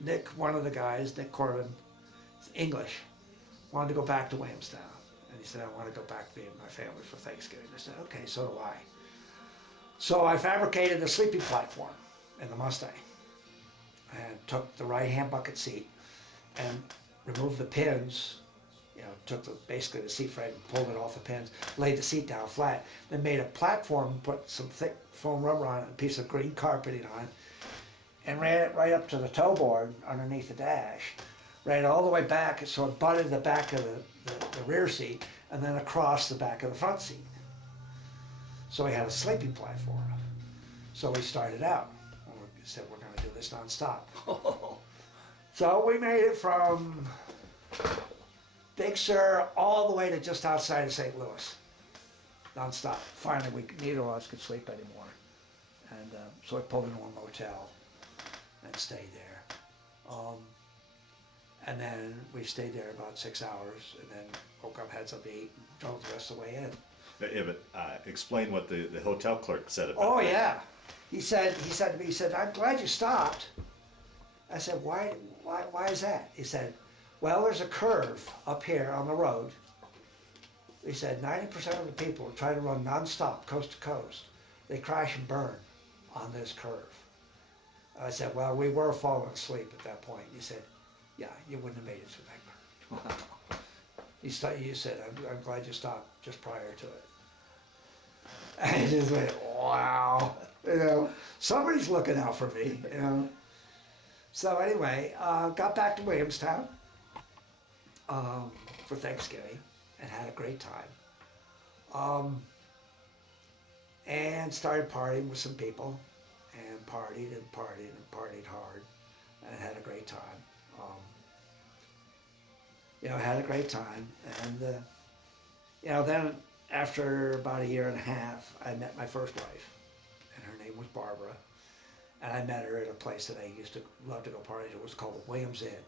Nick, one of the guys, Nick Corbin, English, wanted to go back to Williamstown. And he said, I want to go back to being with my family for Thanksgiving. I said, okay, so do I. So I fabricated a sleeping platform in the Mustang and took the right-hand bucket seat and removed the pins, you know, took basically the seat frame, pulled it off the pins, laid the seat down flat, then made a platform, put some thick foam rubber on it, a piece of green carpeting on it, and ran it right up to the toe board underneath the dash. Ran it all the way back so it butted the back of the rear seat and then across the back of the front seat. So we had a sleeping platform. So we started out. We said we're going to do this nonstop. So we made it from Big Sur all the way to just outside of St. Louis, nonstop. Finally, neither of us could sleep anymore. And so I pulled into a motel and stayed there. And then we stayed there about 6 hours, and then woke up, had something to eat, and drove the rest of the way in. Yeah, but explain what the hotel clerk said about Oh that. yeah, he said to me, he said, I'm glad you stopped. I said, why is that? He said, well, there's a curve up here on the road. He said 90% of the people try to run nonstop, coast to coast. They crash and burn on this curve. I said, well, we were falling asleep at that point. He said, yeah, you wouldn't have made it through that curve. He said, I'm glad you stopped just prior to it. I just went, wow, you know, somebody's looking out for me, you know. So anyway, got back to Williamstown for Thanksgiving and had a great time. And started partying with some people and partied hard and had a great time. You know, had a great time. And, you know, then after about 1.5 years, I met my first wife, and her name was Barbara. And I met her at a place that I used to love to go party to. It was called the Williams Inn.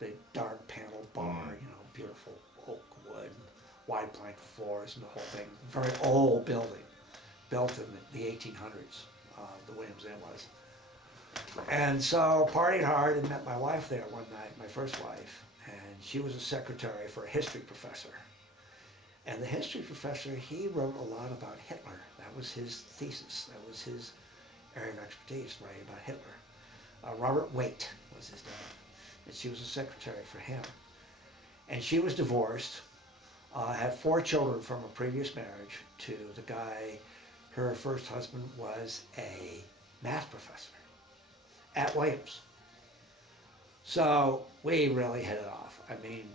Big dark panel bar, you know, beautiful oak wood, wide plank floors and the whole thing. Very old building, built in the 1800s, the Williams Inn was. And so partied hard and met my wife there one night, my first wife. And she was a secretary for a history professor. And the history professor, he wrote a lot about Hitler. That was his thesis. That was his area of expertise, writing about Hitler. Robert Waite was his name. And she was a secretary for him. And she was divorced, had 4 children from a previous marriage to the guy. Her first husband was a math professor at Williams. So we really hit it off. I mean,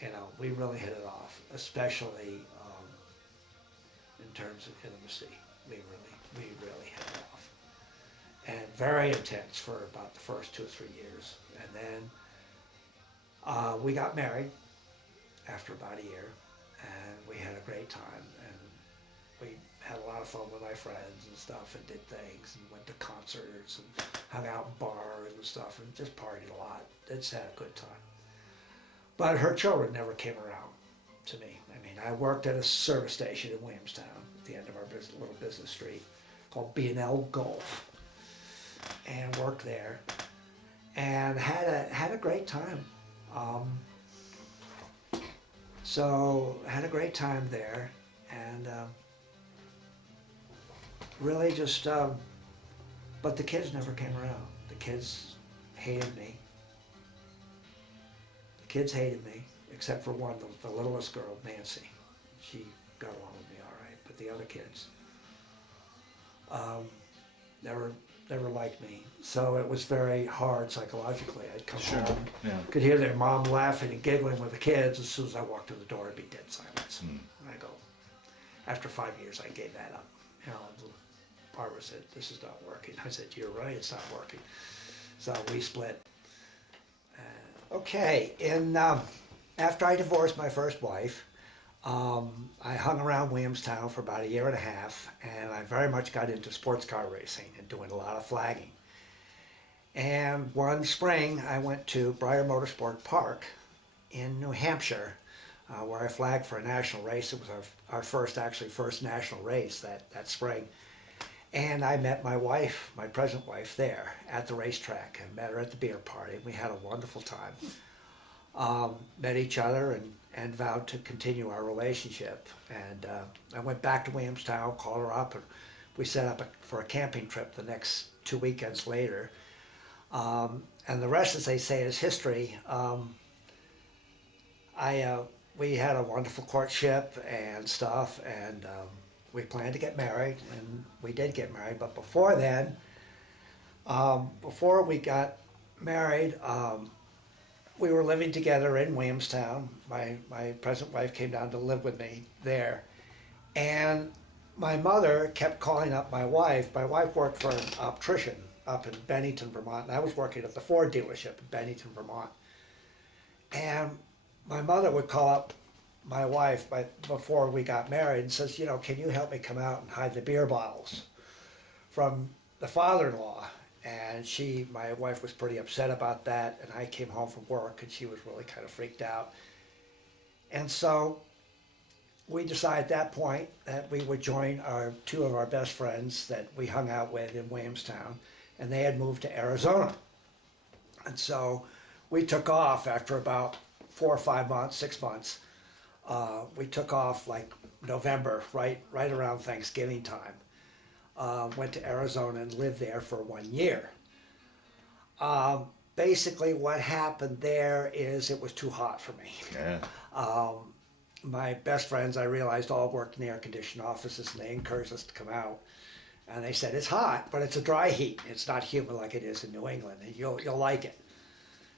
you know, we really hit it off, especially in terms of intimacy. We really hit it off. And very intense for about the first 2 or 3 years. And then we got married after about 1 year, and we had a great time. And we had a lot of fun with my friends and stuff, and did things, and went to concerts, and hung out in bars and stuff, and just partied a lot. Just had a good time. But her children never came around to me. I mean, I worked at a service station in Williamstown at the end of our little business street called B&L Golf, and worked there, and had a great time. So had a great time there, and really just, but the kids never came around. The kids hated me. The kids hated me. except for one, the littlest girl, Nancy. She got along with me all right, but the other kids never liked me. So it was very hard psychologically. I'd come home, Yeah. could hear their mom laughing and giggling with the kids. As soon as I walked through the door, it'd be dead silence. And I go, after 5 years, I gave that up. You know, Barbara said, "This is not working." I said, "You're right, it's not working." So we split. Okay, and after I divorced my first wife, I hung around Williamstown for about a year and a half, and I very much got into sports car racing and doing a lot of flagging. And one spring, I went to Briar Motorsport Park in New Hampshire, where I flagged for a national race. It was our first national race that spring. And I met my wife, my present wife, there at the racetrack. I met her at the beer party. We had a wonderful time. Met each other and vowed to continue our relationship. And I went back to Williamstown, called her up, and we set up for a camping trip the next 2 weekends later. And the rest, as they say, is history. We had a wonderful courtship and stuff, and we planned to get married, and we did get married. But before then, before we got married, we were living together in Williamstown. My present wife came down to live with me there, and my mother kept calling up my wife. My wife worked for an optician up in Bennington, Vermont, and I was working at the Ford dealership in Bennington, Vermont. And my mother would call up my wife before we got married and says, "You know, can you help me come out and hide the beer bottles from the father-in-law?" And my wife was pretty upset about that, and I came home from work and she was really kind of freaked out. And so we decided at that point that we would join two of our best friends that we hung out with in Williamstown, and they had moved to Arizona. And so we took off after about 4 or 5 months, 6 months. We took off like November, right around Thanksgiving time. Went to Arizona and lived there for 1 year. Basically what happened there is it was too hot for me. Yeah. My best friends, I realized, all worked in the air-conditioned offices, and they encouraged us to come out. And they said, "It's hot, but it's a dry heat. It's not humid like it is in New England, and you'll like it."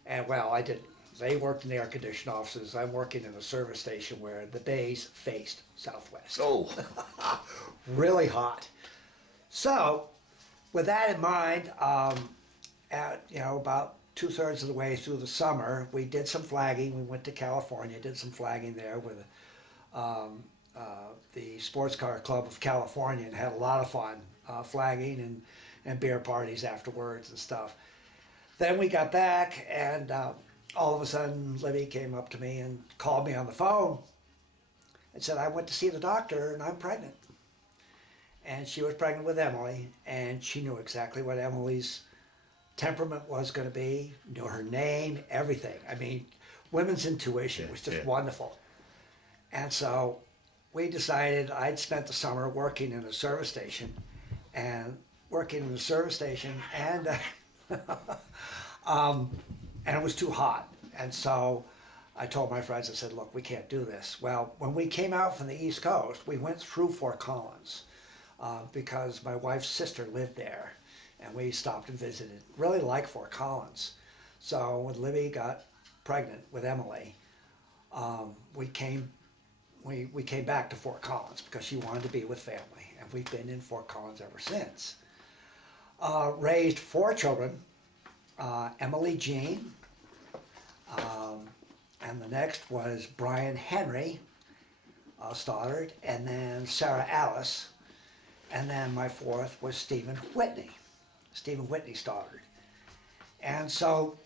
And well, I didn't. They worked in the air-conditioned offices. I'm working in a service station where the bays faced southwest. Oh. Really hot. So, with that in mind, about 2/3 of the way through the summer, we did some flagging. We went to California, did some flagging there with the Sports Car Club of California, and had a lot of fun flagging and beer parties afterwards and stuff. Then we got back, and all of a sudden, Libby came up to me and called me on the phone and said, "I went to see the doctor and I'm pregnant." And she was pregnant with Emily, and she knew exactly what Emily's temperament was going to be, knew her name, everything. I mean, women's intuition was just wonderful. And so we decided, I'd spent the summer working in a service station, and and it was too hot. And so I told my friends, I said, "Look, we can't do this." Well, when we came out from the East Coast, we went through Ft.Collin because my wife's sister lived there, and we stopped and visited. Really liked Ft.Collin. So when Libby got pregnant with Emily, we came back to Ft.Collin because she wanted to be with family, and we've been in Ft.Collin ever since. Raised 4 children. Emily Jean, and the next was Brian Henry Stoddard, and then Sarah Alice, and then my 4th was Stephen Whitney Stoddard. And so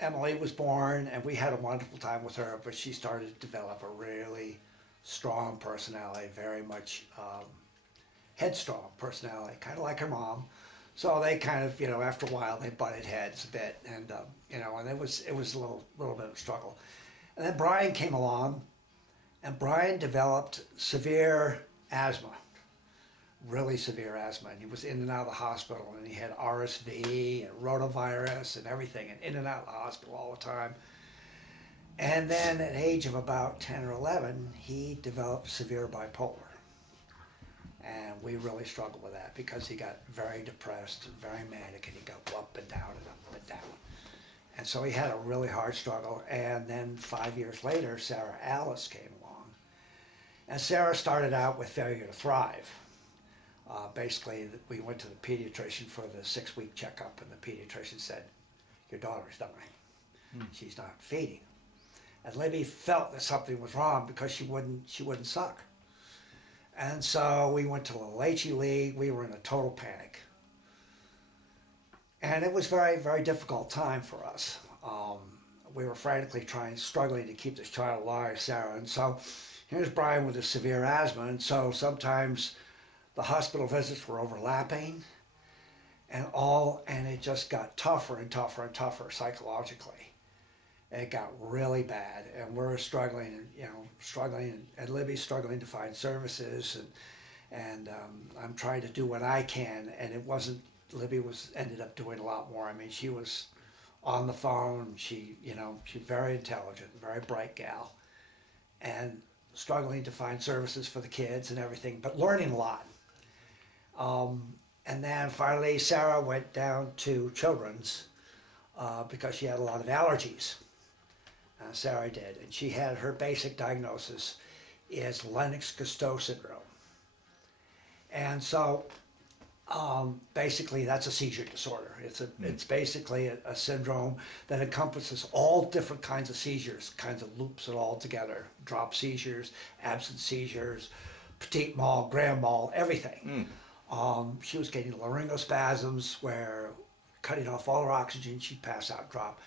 Emily was born, and we had a wonderful time with her, but she started to develop a really strong personality, very much headstrong personality, kind of like her mom. So they kind of, after a while, they butted heads a bit, and and it was a little bit of a struggle. And then Brian came along, and Brian developed severe asthma, really severe asthma, and he was in and out of the hospital, and he had RSV and rotavirus and everything, and in and out of the hospital all the time. And then at the age of about 10 or 11, he developed severe bipolar. And we really struggled with that because he got very depressed and very manic, and he go up and down and up and down. And so he had a really hard struggle. And then 5 years later, Sarah Alice came along. And Sarah started out with failure to thrive. Basically, we went to the pediatrician for the 6-week checkup, and the pediatrician said, your daughter's dying. She's not feeding. And Libby felt that something was wrong because she wouldn't suck. And so we went to the Leachy League. We were in a total panic. And it was very, very difficult time for us. We were frantically struggling to keep this child alive, Sarah. And so here's Brian with a severe asthma. And so sometimes the hospital visits were overlapping and it just got tougher and tougher and tougher psychologically. And it got really bad, and we're struggling, and Libby's struggling to find services, and I'm trying to do what I can, and it wasn't. Libby ended up doing a lot more. I mean, she was on the phone. She's very intelligent, very bright gal, and struggling to find services for the kids and everything, but learning a lot. And then finally, Sarah went down to Children's because she had a lot of allergies. Sarah did, and she had her basic diagnosis is Lennox-Gastaut syndrome. And so basically that's a seizure disorder. It's basically a syndrome that encompasses all different kinds of seizures, kinds of loops it all together, drop seizures, absent seizures, petit mal, grand mal, everything. She was getting laryngospasms where cutting off all her oxygen, she'd pass out, drop.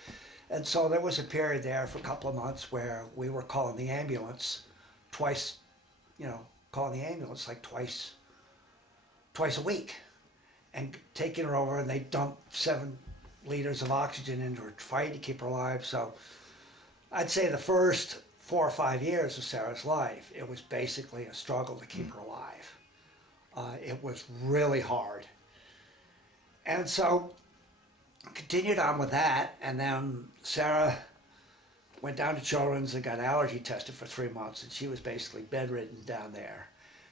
And so there was a period there for a couple of months where we were calling the ambulance twice, calling the ambulance like twice a week, and taking her over, and they dumped 7 liters of oxygen into her, trying to keep her alive. So I'd say the first 4 or 5 years of Sarah's life, it was basically a struggle to keep her alive. It was really hard. And so continued on with that, and then Sarah went down to Children's and got allergy tested for 3 months, and she was basically bedridden down there.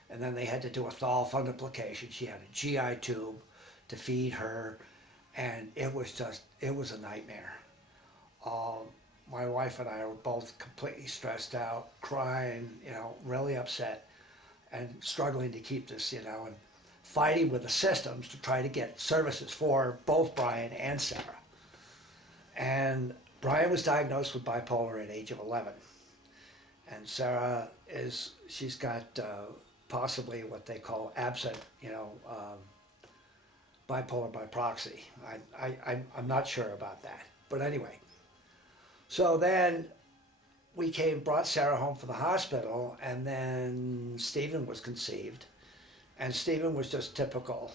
And then they had to do a thaw fundoplication. She had a GI tube to feed her, and it was a nightmare. My wife and I were both completely stressed out, crying, really upset, and struggling to keep this, and fighting with the systems to try to get services for both Brian and Sarah. And Brian was diagnosed with bipolar at age of 11. And Sarah she's got possibly what they call absent, bipolar by proxy. I'm not sure about that. But anyway, so then we brought Sarah home from the hospital, and then Stephen was conceived. And Stephen was just typical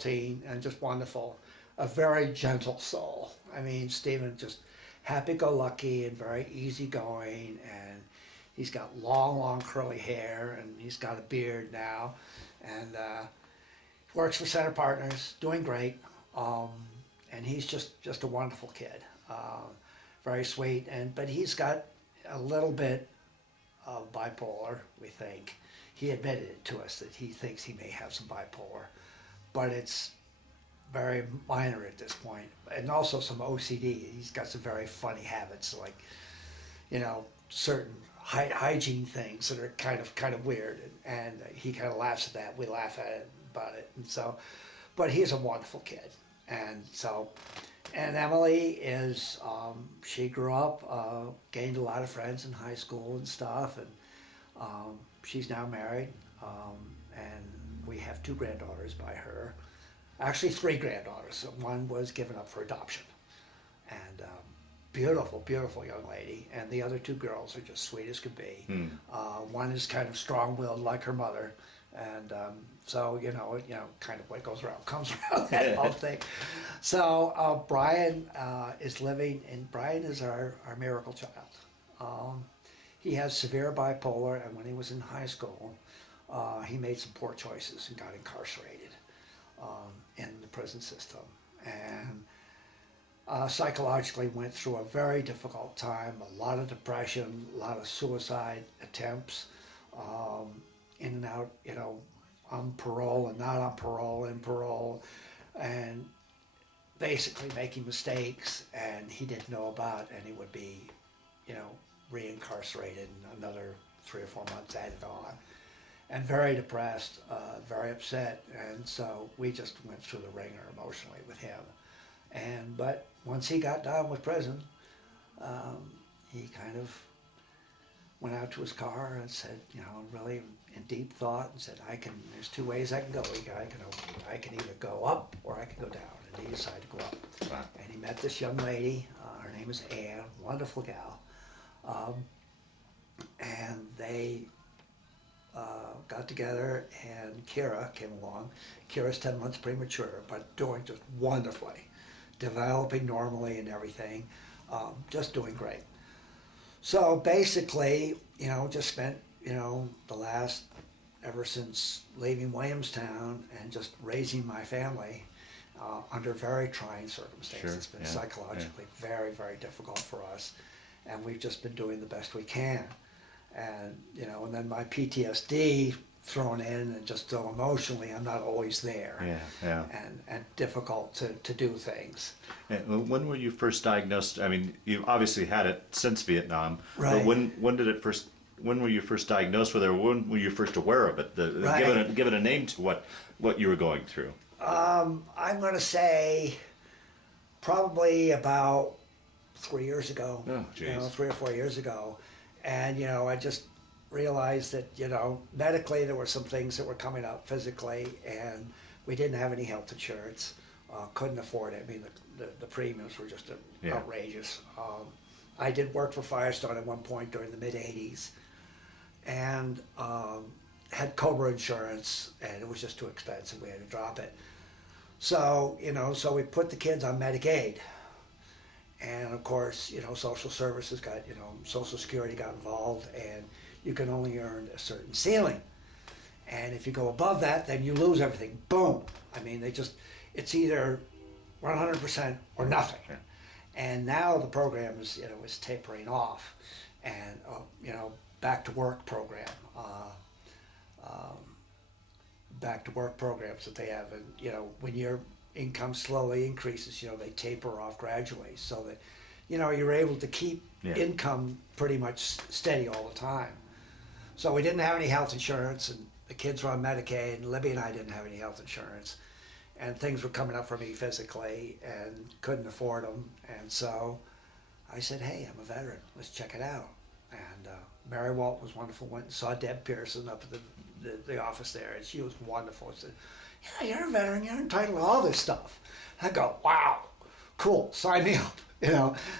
teen, and just wonderful, a very gentle soul. I mean, Stephen just happy-go-lucky and very easygoing, and he's got long curly hair, and he's got a beard now, and works for Center Partners, doing great, and he's just a wonderful kid, very sweet, but he's got a little bit of bipolar, we think. He admitted it to us that he thinks he may have some bipolar, but it's very minor at this point. And also some OCD. He's got some very funny habits, like, certain hygiene things that are kind of weird, and he kind of laughs at that. We laugh at it about it, and so, but he's a wonderful kid, and Emily is she grew up, gained a lot of friends in high school and stuff, and she's now married, and we have 2 granddaughters by her. Actually, 3 granddaughters. One was given up for adoption, and beautiful, beautiful young lady. And the other 2 girls are just sweet as could be. One is kind of strong-willed like her mother, and so kind of what goes around comes around, that whole thing. So Brian is living, and Brian is our miracle child. He has severe bipolar, and when he was in high school, he made some poor choices and got incarcerated in the prison system. And psychologically went through a very difficult time, a lot of depression, a lot of suicide attempts, in and out, on parole and not on parole, in parole, and basically making mistakes, and he didn't know about, and he would be, reincarcerated and another 3 or 4 months added on. And very depressed, very upset, and so we just went through the ringer emotionally with him. But once he got done with prison, he kind of went out to his car and said, really in deep thought, and said, there's 2 ways I can go. I can either go up or I can go down. And he decided to go up. Wow. And he met this young lady, her name is Ann, wonderful gal. And they got together, and Kira came along. Kira's 10 months premature, but doing just wonderfully, developing normally and everything, just doing great. So basically, just spent, the last, ever since leaving Williamstown and just raising my family under very trying circumstances. Sure, It's been yeah, psychologically very, very difficult for us, and we've just been doing the best we can. And, and then my PTSD thrown in, and just so emotionally, I'm not always there. Yeah. And difficult to do things. And when were you first diagnosed? I mean, you obviously had it since Vietnam. Right. But when were you first diagnosed with it, or when were you first aware of it? Right. Give it a name to what you were going through. I'm going to say probably about 3 years ago. Oh, geez. 3 or 4 years ago. And, I just realized that, medically there were some things that were coming up physically, and we didn't have any health insurance, couldn't afford it. I mean, the premiums were just outrageous. I did work for Firestone at one point during the mid-'80s, and had Cobra insurance, and it was just too expensive. We had to drop it. So, so we put the kids on Medicaid. And of course, social services got, Social Security got involved, and you can only earn a certain ceiling. And if you go above that, then you lose everything. Boom. I mean, it's either 100% or nothing. Yeah. And now the program is, is tapering off, and, back to work program, back to work programs that they have. And, when you're income slowly increases, they taper off gradually, so that, you're able to keep income pretty much steady all the time. So we didn't have any health insurance, and the kids were on Medicaid, and Libby and I didn't have any health insurance, and things were coming up for me physically and couldn't afford them. And so I said, hey, I'm a veteran, let's check it out. And Mary Walt was wonderful, went and saw Deb Pearson up at the office there, and she was wonderful. She said, yeah, you're a veteran, you're entitled to all this stuff. I go, wow, cool, sign me up,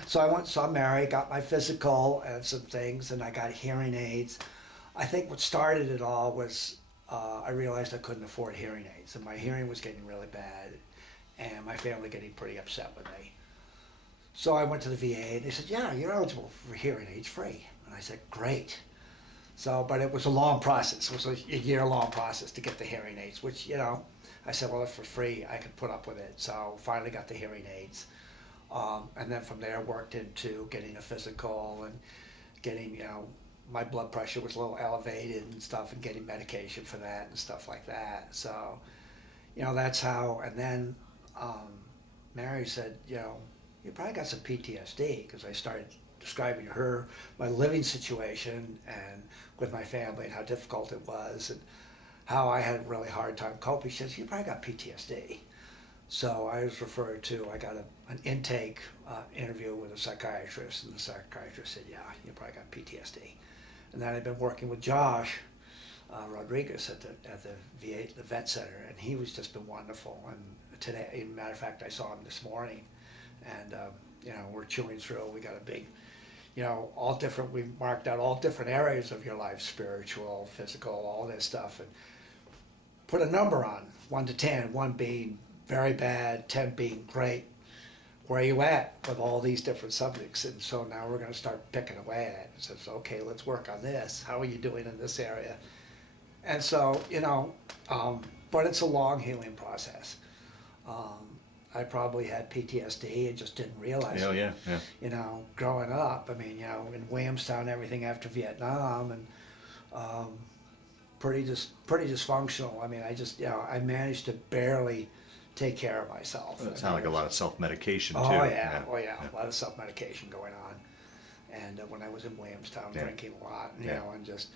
So I went, saw Mary, got my physical and some things, and I got hearing aids. I think what started it all was I realized I couldn't afford hearing aids, and my hearing was getting really bad, and my family getting pretty upset with me. So I went to the VA, and they said, yeah, you're eligible for hearing aids free. And I said, great. So, but it was a long process. It was a year-long process to get the hearing aids, which, I said, well, if for free, I could put up with it. So finally got the hearing aids. And then from there worked into getting a physical and getting, my blood pressure was a little elevated and stuff, and getting medication for that and stuff like that. So, that's how, and then Mary said, you probably got some PTSD, because I started describing to her my living situation and with my family and how difficult it was and how I had a really hard time coping. She says, you probably got PTSD. So I was referred to, I got an intake interview with a psychiatrist, and the psychiatrist said, yeah, you probably got PTSD. And then I'd been working with Josh Rodriguez at the VA, the vet center, and he was just been wonderful. And today, as a matter of fact, I saw him this morning, and we're chewing through. We got a big, all different. We marked out all different areas of your life: spiritual, physical, all this stuff, and put a number on 1 to 10. 1 being very bad, 10 being great. Where are you at with all these different subjects? And so now we're going to start picking away at it. It says, okay, let's work on this. How are you doing in this area? And so, but it's a long healing process. I probably had PTSD and just didn't realize Oh, it. yeah, yeah. Growing up, I mean, in Williamstown, everything after Vietnam, and pretty dysfunctional. I mean, I managed to barely take care of myself. It sounds like a lot of self-medication, too. Oh yeah, a lot of self-medication going on. And when I was in Williamstown, drinking a lot, and just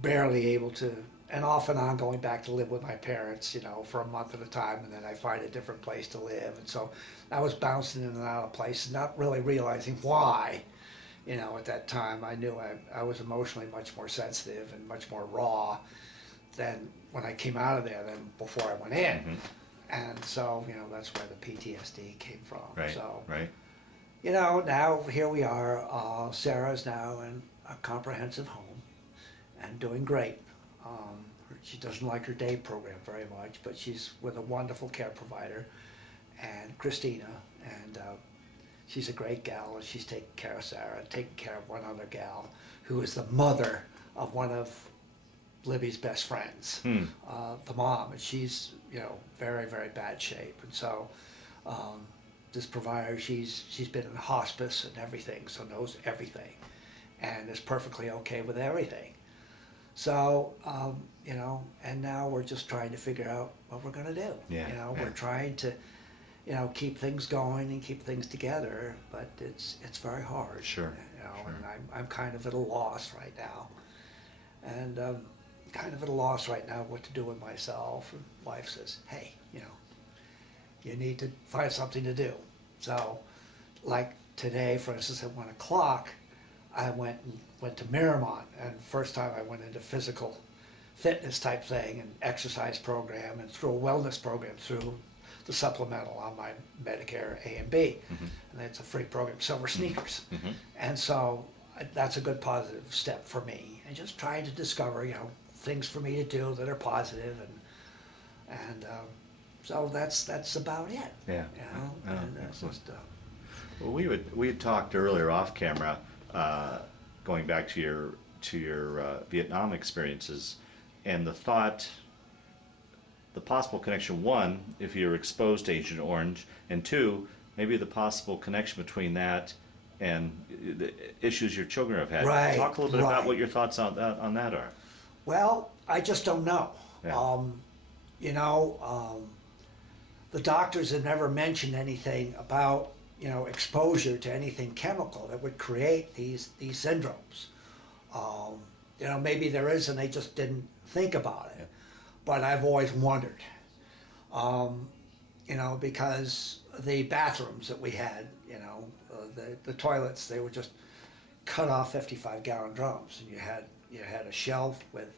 barely able to, and off and on going back to live with my parents, for a month at a time, and then I find a different place to live. And so I was bouncing in and out of places, not really realizing why. At that time, I knew I was emotionally much more sensitive and much more raw than when I came out of there than before I went in. Mm-hmm. And so, that's where the PTSD came from. Right, So, right. now here we are. Sarah's now in a comprehensive home and doing great. She doesn't like her day program very much, but she's with a wonderful care provider, and Christina, and she's a great gal, and she's taking care of Sarah, and taking care of one other gal who is the mother of one of Libby's best friends, the mom, and she's very, very bad shape. And so this provider, she's been in hospice and everything, so knows everything, and is perfectly okay with everything. So and now we're just trying to figure out what we're going to do. We're trying to keep things going and keep things together, but it's very hard. Sure. And I'm kind of at a loss right now, and kind of at a loss right now what to do with myself. And wife says, hey, you need to find something to do. So, like today, for instance, at 1 o'clock, I went to Miramont, and first time I went into physical fitness type thing and exercise program, and through a wellness program through the supplemental on my Medicare A and B, and it's a free program, Silver Sneakers. And so that's a good positive step for me, and just trying to discover things for me to do that are positive, and so that's about it. Yeah. And that's Excellent. just Well, we had talked earlier off camera, going back to your Vietnam experiences, and the possible connection, one, if you're exposed to Agent Orange, and two, maybe the possible connection between that and the issues your children have had. Right, Talk a little bit about right. what your thoughts on that are. Well, I just don't know. Yeah. The doctors have never mentioned anything about exposure to anything chemical that would create these syndromes. Maybe there is, and they just didn't think about it. But I've always wondered. Because the bathrooms that we had, the toilets, they were just cut off 55-gallon drums, and you had a shelf with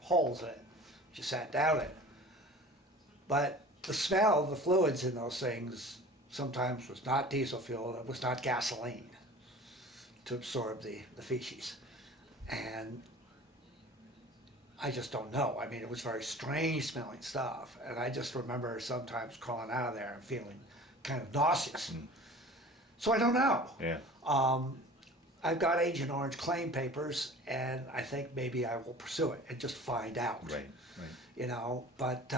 holes in it. You sat down in. But the smell, the fluids in those things sometimes was not diesel fuel, it was not gasoline to absorb the feces. And I just don't know. I mean, it was very strange smelling stuff. And I just remember sometimes crawling out of there and feeling kind of nauseous. So I don't know. Yeah. I've got Agent Orange claim papers, and I think maybe I will pursue it and just find out. Right. But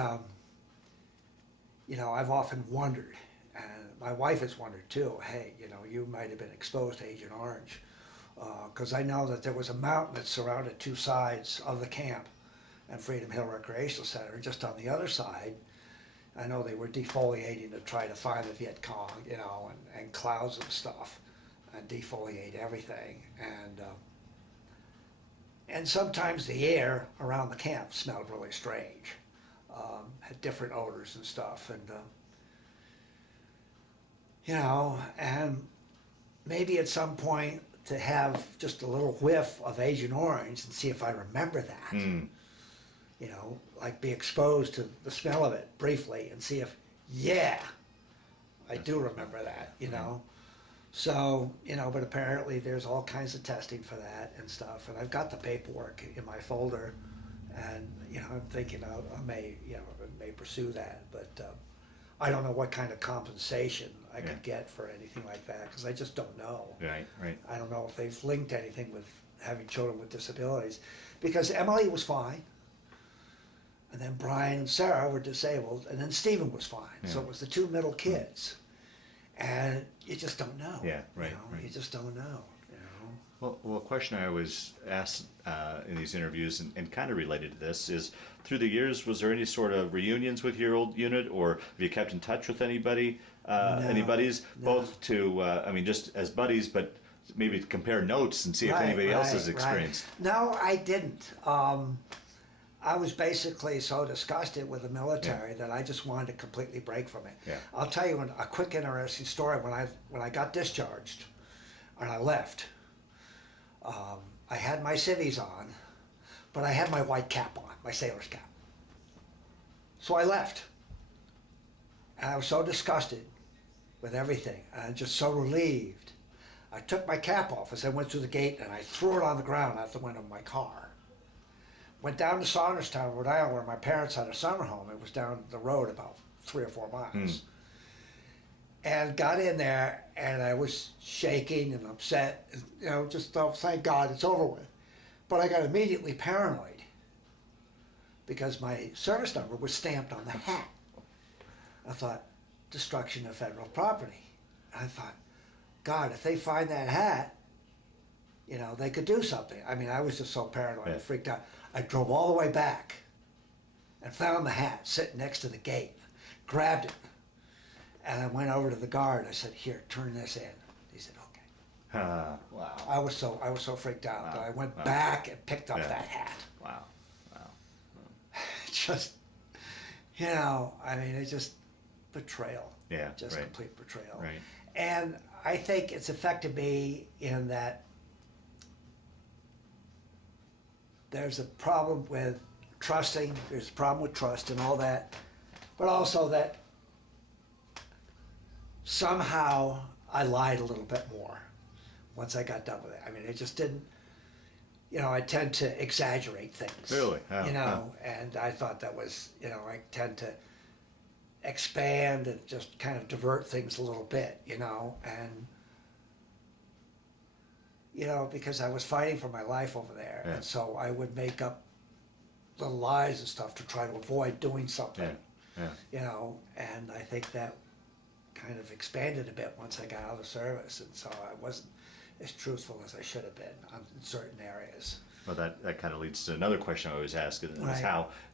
I've often wondered, and my wife has wondered too, hey, you might have been exposed to Agent Orange. Because I know that there was a mountain that surrounded two sides of the camp and Freedom Hill Recreational Center. Just on the other side, I know they were defoliating to try to find the Viet-Cong, and clouds and stuff, and defoliate everything. And sometimes the air around the camp smelled really strange, had different odors and stuff, and maybe at some point to have just a little whiff of Agent Orange and see if I remember that. Like be exposed to the smell of it briefly and see if, I do remember that, So, but apparently there's all kinds of testing for that and stuff. And I've got the paperwork in my folder, and, I'm thinking I may pursue that. But I don't know what kind of compensation I could get for anything like that, because I just don't know. Right. I don't know if they've linked anything with having children with disabilities, because Emily was fine. And then Brian and Sarah were disabled, and then Stephen was fine. So it was the two middle kids. And you just don't know. Yeah, right, You know? right. You just don't know. You know? Well, a question I always ask in these interviews, and kind of related to this, is through the years, was there any sort of reunions with your old unit, or have you kept in touch with anybody, any buddies, both to, I mean, just as buddies, but maybe compare notes and see if anybody else has experienced? No, I didn't. I was basically so disgusted with the military that I just wanted to completely break from it. Yeah. I'll tell you a quick interesting story. When I got discharged and I left, I had my civvies on, but I had my white cap on, my sailor's cap. So I left. And I was so disgusted with everything, and just so relieved. I took my cap off as I went through the gate, and I threw it on the ground out the window of my car. Went down to Saunderstown, Rhode Island, where my parents had a summer home. It was down the road about 3 or 4 miles. And got in there, and I was shaking and upset, and, you know, just thought, thank God it's over with. But I got immediately paranoid because my service number was stamped on the hat. I thought, destruction of federal property. And I thought, God, if they find that hat, you know, they could do something. I mean, I was just so paranoid and freaked out. I drove all the way back and found the hat sitting next to the gate, grabbed it, and I went over to the guard. I said, here, turn this in. He said, okay. Wow. I was so freaked out that I went back and picked up that hat. Wow. Just, you know, I mean, it's just betrayal. Yeah, Just right. complete betrayal. Right. And I think it's affected me in that there's a problem with trusting, there's a problem with trust and all that, but also that somehow I lied a little bit more once I got done with it. I mean, it just didn't, you know, I tend to exaggerate things. Really? You know, and I thought that was, you know, I tend to expand and just kind of divert things a little bit, you know, and you know, because I was fighting for my life over there, and so I would make up little lies and stuff to try to avoid doing something, you know, and I think that kind of expanded a bit once I got out of the service, and so I wasn't as truthful as I should have been in certain areas. Well, that kind of leads to another question I always ask, is Right.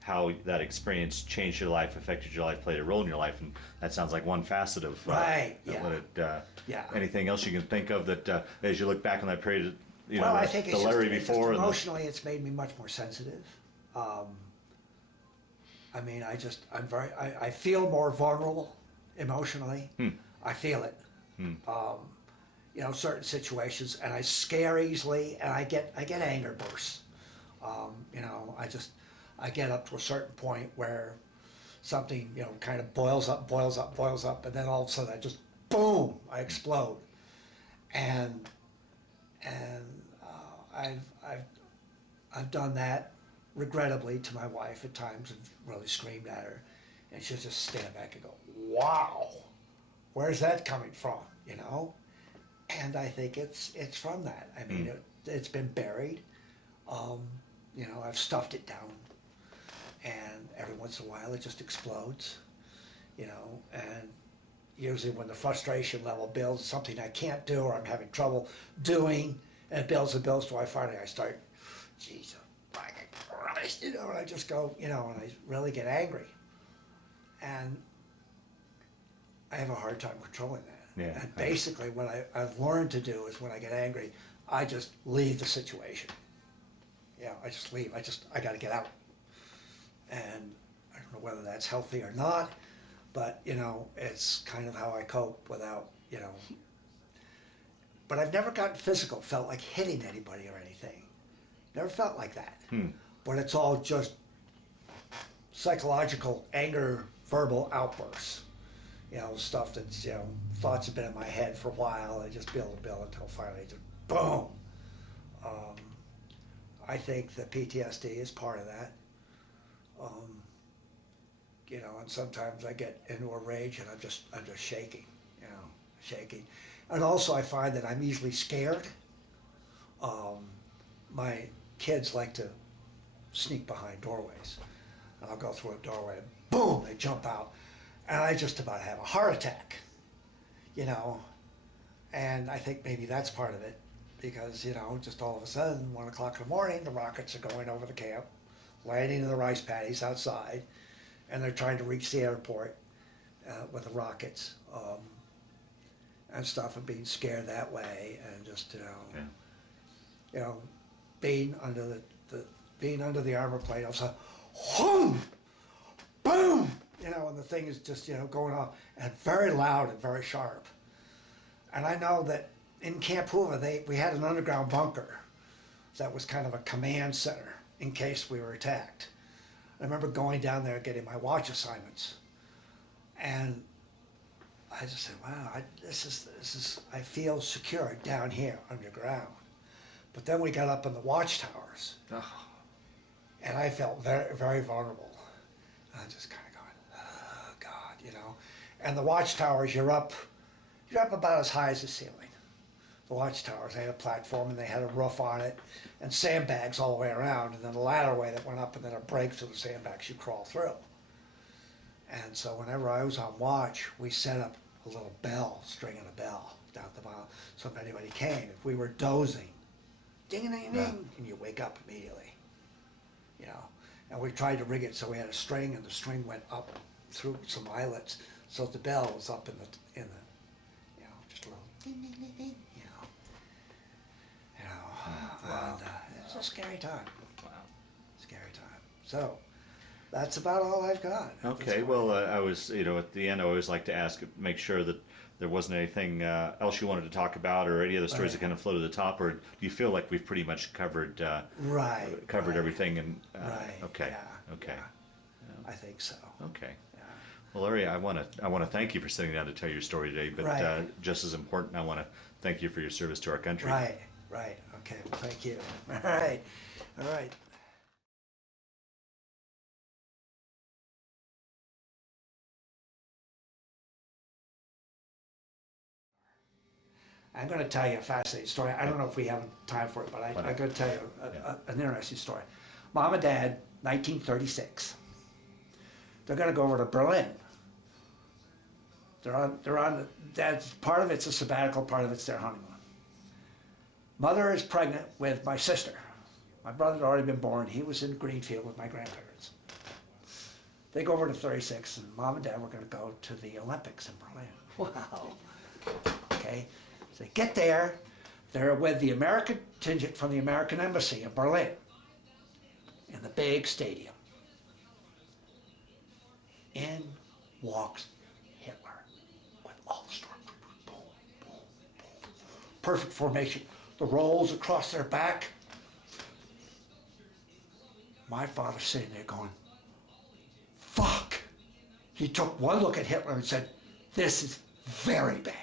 how that experience changed your life, affected your life, played a role in your life, and that sounds like one facet of Right, what it. Yeah. Anything else you can think of that as you look back on that period, you Well, know, I think the Larry it's before just and the, emotionally, it's made me much more sensitive. I mean, I feel more vulnerable emotionally. I feel it. You know, certain situations, and I scare easily, and I get anger bursts. You know, I get up to a certain point where something, you know, kind of boils up, and then all of a sudden I just, boom, I explode. And I've done that regrettably to my wife at times, and really screamed at her, and she'll just stand back and go, wow, where's that coming from, you know? And I think it's from that. I mean, it's been buried. You know, I've stuffed it down, and every once in a while it just explodes, you know, and usually when the frustration level builds, something I can't do or I'm having trouble doing, and it builds and builds, so I start, Jesus fucking Christ, you know, and I just go, you know, and I really get angry. And I have a hard time controlling that. Yeah. And basically what I've learned to do is when I get angry, I just leave the situation. Yeah, I just leave. I got to get out. And I don't know whether that's healthy or not, but, you know, it's kind of how I cope without, you know. But I've never gotten physical, felt like hitting anybody or anything. Never felt like that. But it's all just psychological anger, verbal outbursts. You know, stuff that's, you know, thoughts have been in my head for a while. They just build until finally just boom. I think the PTSD is part of that. You know, and sometimes I get into a rage and I'm just shaking, you know, shaking. And also I find that I'm easily scared. My kids like to sneak behind doorways. and I'll go through a doorway, and boom, they jump out, and I just about have a heart attack, you know. And I think maybe that's part of it, because, you know, just all of a sudden, 1 o'clock in the morning, the rockets are going over the camp, landing in the rice paddies outside, and they're trying to reach the airport with the rockets and stuff, and being scared that way, and just, you know, being under the armor plate, also, whoom, boom, you know, and the thing is just, you know, going off, and very loud and very sharp. And I know that in Camp Hoover, we had an underground bunker that was kind of a command center in case we were attacked. I remember going down there and getting my watch assignments, and I just said, wow, I feel secure down here underground. But then we got up in the watchtowers, and I felt very, very vulnerable. And I just kind of going, oh God, you know. And the watchtowers, you're up about as high as the ceiling. The watchtowers, they had a platform and they had a roof on it, and sandbags all the way around, and then a ladderway that went up, and then a break through the sandbags you crawl through. And so whenever I was on watch, we set up a little bell, stringing a bell down at the bottom, so if anybody came, if we were dozing, ding-a-ding-a-ding, and you wake up immediately, you know. And we tried to rig it so we had a string, and the string went up through some eyelets, so the bell was up in the you know, just a little ding-ding-ding-ding, you know. You know, Wow. and it's a scary time. Wow. Scary time. So, that's about all I've got. at this Okay, point. well, I was, you know, at the end, I always like to ask, make sure that there wasn't anything else you wanted to talk about, or any other stories that Right. kind of floated to the top, or do you feel like we've pretty much covered Right. right, everything? And Right. okay, Yeah, okay, yeah. I think so. okay. Yeah. Well, Larry, I want to thank you for sitting down to tell your story today. But Right. just as important, I want to thank you for your service to our country. Right. Right. Okay. Well, thank you. All right. All right. I'm going to tell you a fascinating story. I don't know if we have time for it, but I'm going to tell you an interesting story. Mom and Dad, 1936. They're going to go over to Berlin. They're on. Dad's part of it's a sabbatical, part of it's their honeymoon. Mother is pregnant with my sister. My brother had already been born. He was in Greenfield with my grandparents. They go over to 36, and Mom and Dad were going to go to the Olympics in Berlin. Wow. Okay. So they get there. They're with the American contingent from the American Embassy in Berlin, in the big stadium. In walks Hitler with all the stormtroopers. Boom, boom, boom. Perfect formation. The rolls across their back. My father's sitting there going, fuck. He took one look at Hitler and said, this is very bad.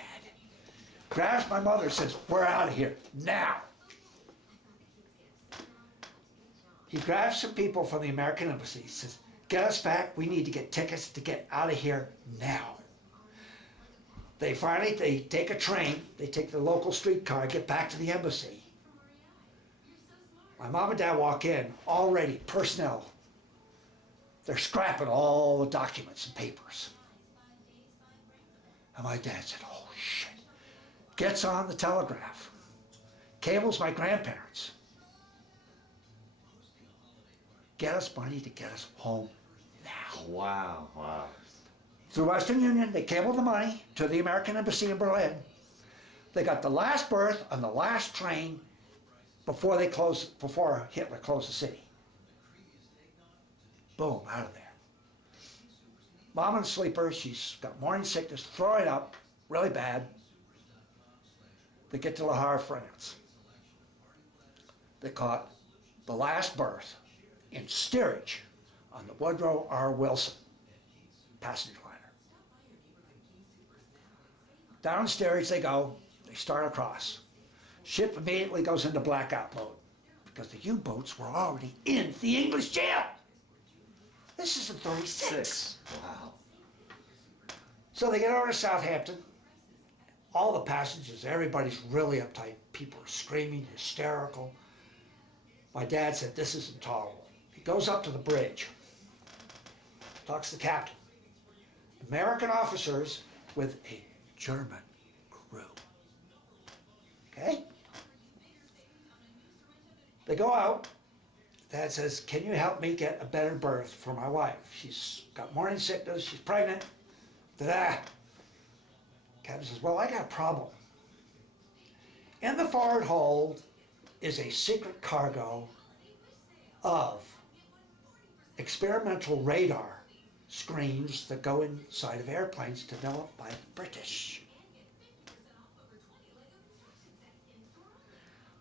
Grabs my mother and says, we're out of here now. He grabs some people from the American Embassy. He says, get us back. We need to get tickets to get out of here now. They take a train. They take the local streetcar, get back to the embassy. My mom and dad walk in, already personnel. They're scrapping all the documents and papers. And my dad said, oh shit. Gets on the telegraph. Cables my grandparents. Get us money to get us home now. Wow, wow. Through Western Union, they cabled the money to the American Embassy in Berlin. They got the last berth on the last train before Hitler closed the city. Boom, out of there. Mom in a sleeper, she's got morning sickness, throwing up, really bad. They get to Le Havre, France. They caught the last berth in steerage on the Woodrow R. Wilson passenger liner. Down steerage they go, they start across. Ship immediately goes into blackout mode because the U-boats were already in the English jail. This is in 36. Wow. So they get over to Southampton. All the passengers, everybody's really uptight. People are screaming, hysterical. My dad said, this is intolerable. He goes up to the bridge. talks to the captain. American officers with a German crew. Okay? They go out. Dad says, can you help me get a better berth for my wife? She's got morning sickness, she's pregnant. Da-da. Captain says, well, I got a problem. In the forward hold is a secret cargo of experimental radar screens that go inside of airplanes developed by the British.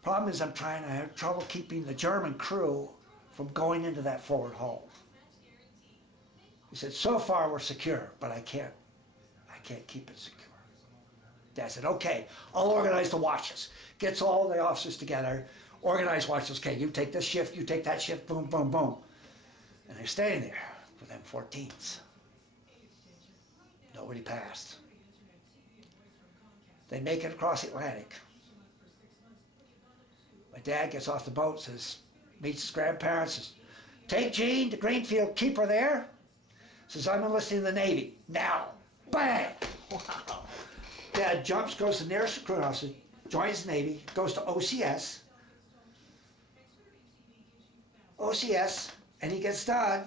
Problem is I have trouble keeping the German crew from going into that forward hold. He said, so far we're secure, but I can't keep it secure. Dad said, okay, I'll organize the watches. Gets all the officers together, organize watches. Okay, you take this shift, you take that shift, boom, boom, boom. And they're staying there with them 14s. Nobody passed. They make it across the Atlantic. My dad gets off the boat, meets his grandparents, says, take Jean to Greenfield, keep her there. Says, I'm enlisting in the Navy, now. Bang! Wow. Dad jumps, goes to the nearest recruit officer, joins the Navy, goes to OCS, and he gets done,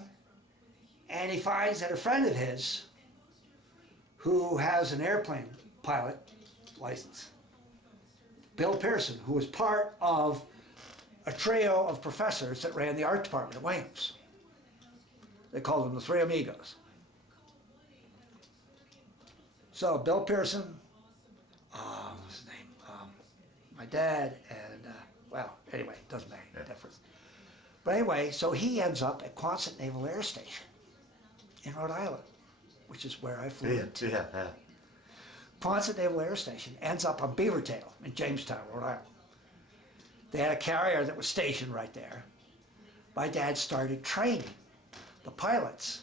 and he finds that a friend of his, who has an airplane pilot license, Bill Pearson, who was part of a trio of professors that ran the art department at Williams. They called them the Three Amigos. So Bill Pearson, what's his name? My dad, and well, anyway, doesn't make any difference. But anyway, so he ends up at Quonset Naval Air Station in Rhode Island, which is where I flew into. Yeah. Quonset Naval Air Station ends up on Beavertail in Jamestown, Rhode Island. They had a carrier that was stationed right there. My dad started training the pilots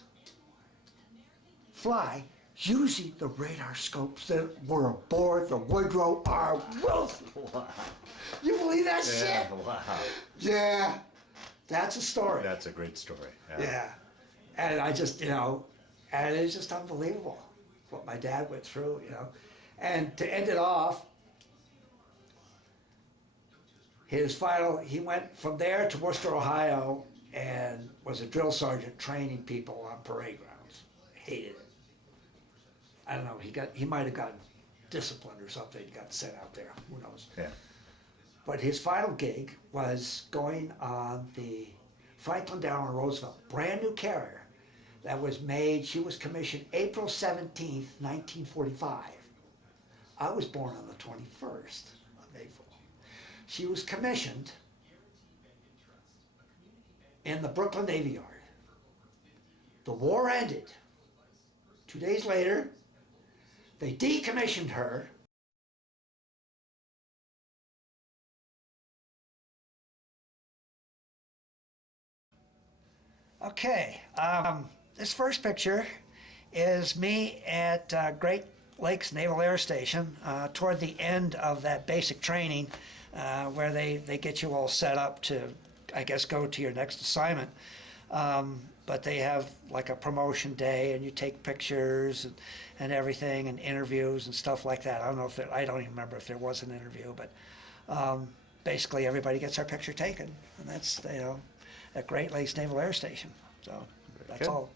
fly using the radar scopes that were aboard the Woodrow R. Wilson. Wow. You believe that shit? Wow. Yeah. That's a story. That's a great story. Yeah. And I just, and it's just unbelievable what my dad went through, And to end it off, he went from there to Worcester, Ohio, and was a drill sergeant training people on parade grounds. Hated it. I don't know, he might have gotten disciplined or something, got sent out there, who knows. Yeah. But his final gig was going on the Franklin Delano Roosevelt, brand new carrier that was made, she was commissioned April 17th, 1945. I was born on the 21st of April. She was commissioned in the Brooklyn Navy Yard. The war ended. 2 days later, they decommissioned her. Okay, this first picture is me at Great Lakes Naval Air Station toward the end of that basic training where they get you all set up to, I guess, go to your next assignment. But they have like a promotion day and you take pictures and everything and interviews and stuff like that. I don't even remember if there was an interview, but basically everybody gets their picture taken, and that's, at Great Lakes Naval Air Station. So that's all.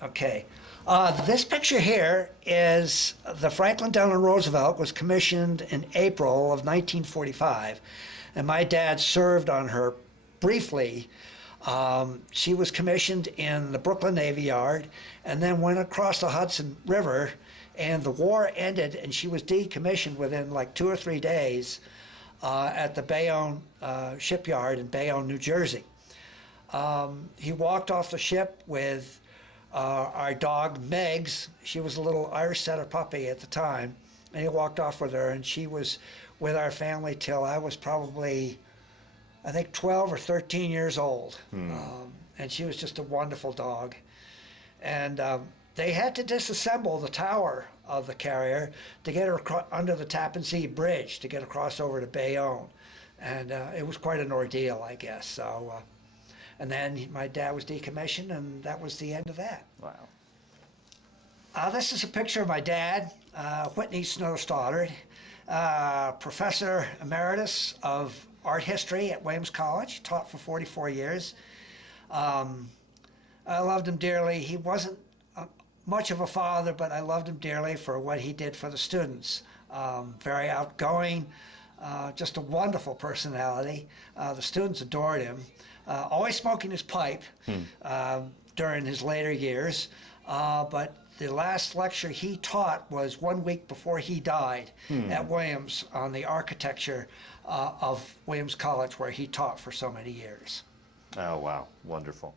Okay. This picture here is the Franklin Delano Roosevelt was commissioned in April of 1945, and my dad served on her briefly. She was commissioned in the Brooklyn Navy Yard and then went across the Hudson River And the war ended, and she was decommissioned within like 2 or 3 days at the Bayonne shipyard in Bayonne, New Jersey. He walked off the ship with our dog Megs. She was a little Irish setter puppy at the time, and he walked off with her, and she was with our family till I was probably, I think, 12 or 13 years old. And she was just a wonderful dog. And they had to disassemble the tower of the carrier to get her under the Tappan Zee Bridge to get across over to Bayonne. And it was quite an ordeal, I guess. So, and then my dad was decommissioned, and that was the end of that. Wow. This is a picture of my dad, Whitney Snow Stoddard, professor emeritus of art history at Williams College, taught for 44 years. I loved him dearly. He wasn't much of a father, but I loved him dearly for what he did for the students. Very outgoing, just a wonderful personality. The students adored him. Always smoking his pipe during his later years, but the last lecture he taught was 1 week before he died at Williams on the architecture of Williams College, where he taught for so many years. Oh, wow. Wonderful.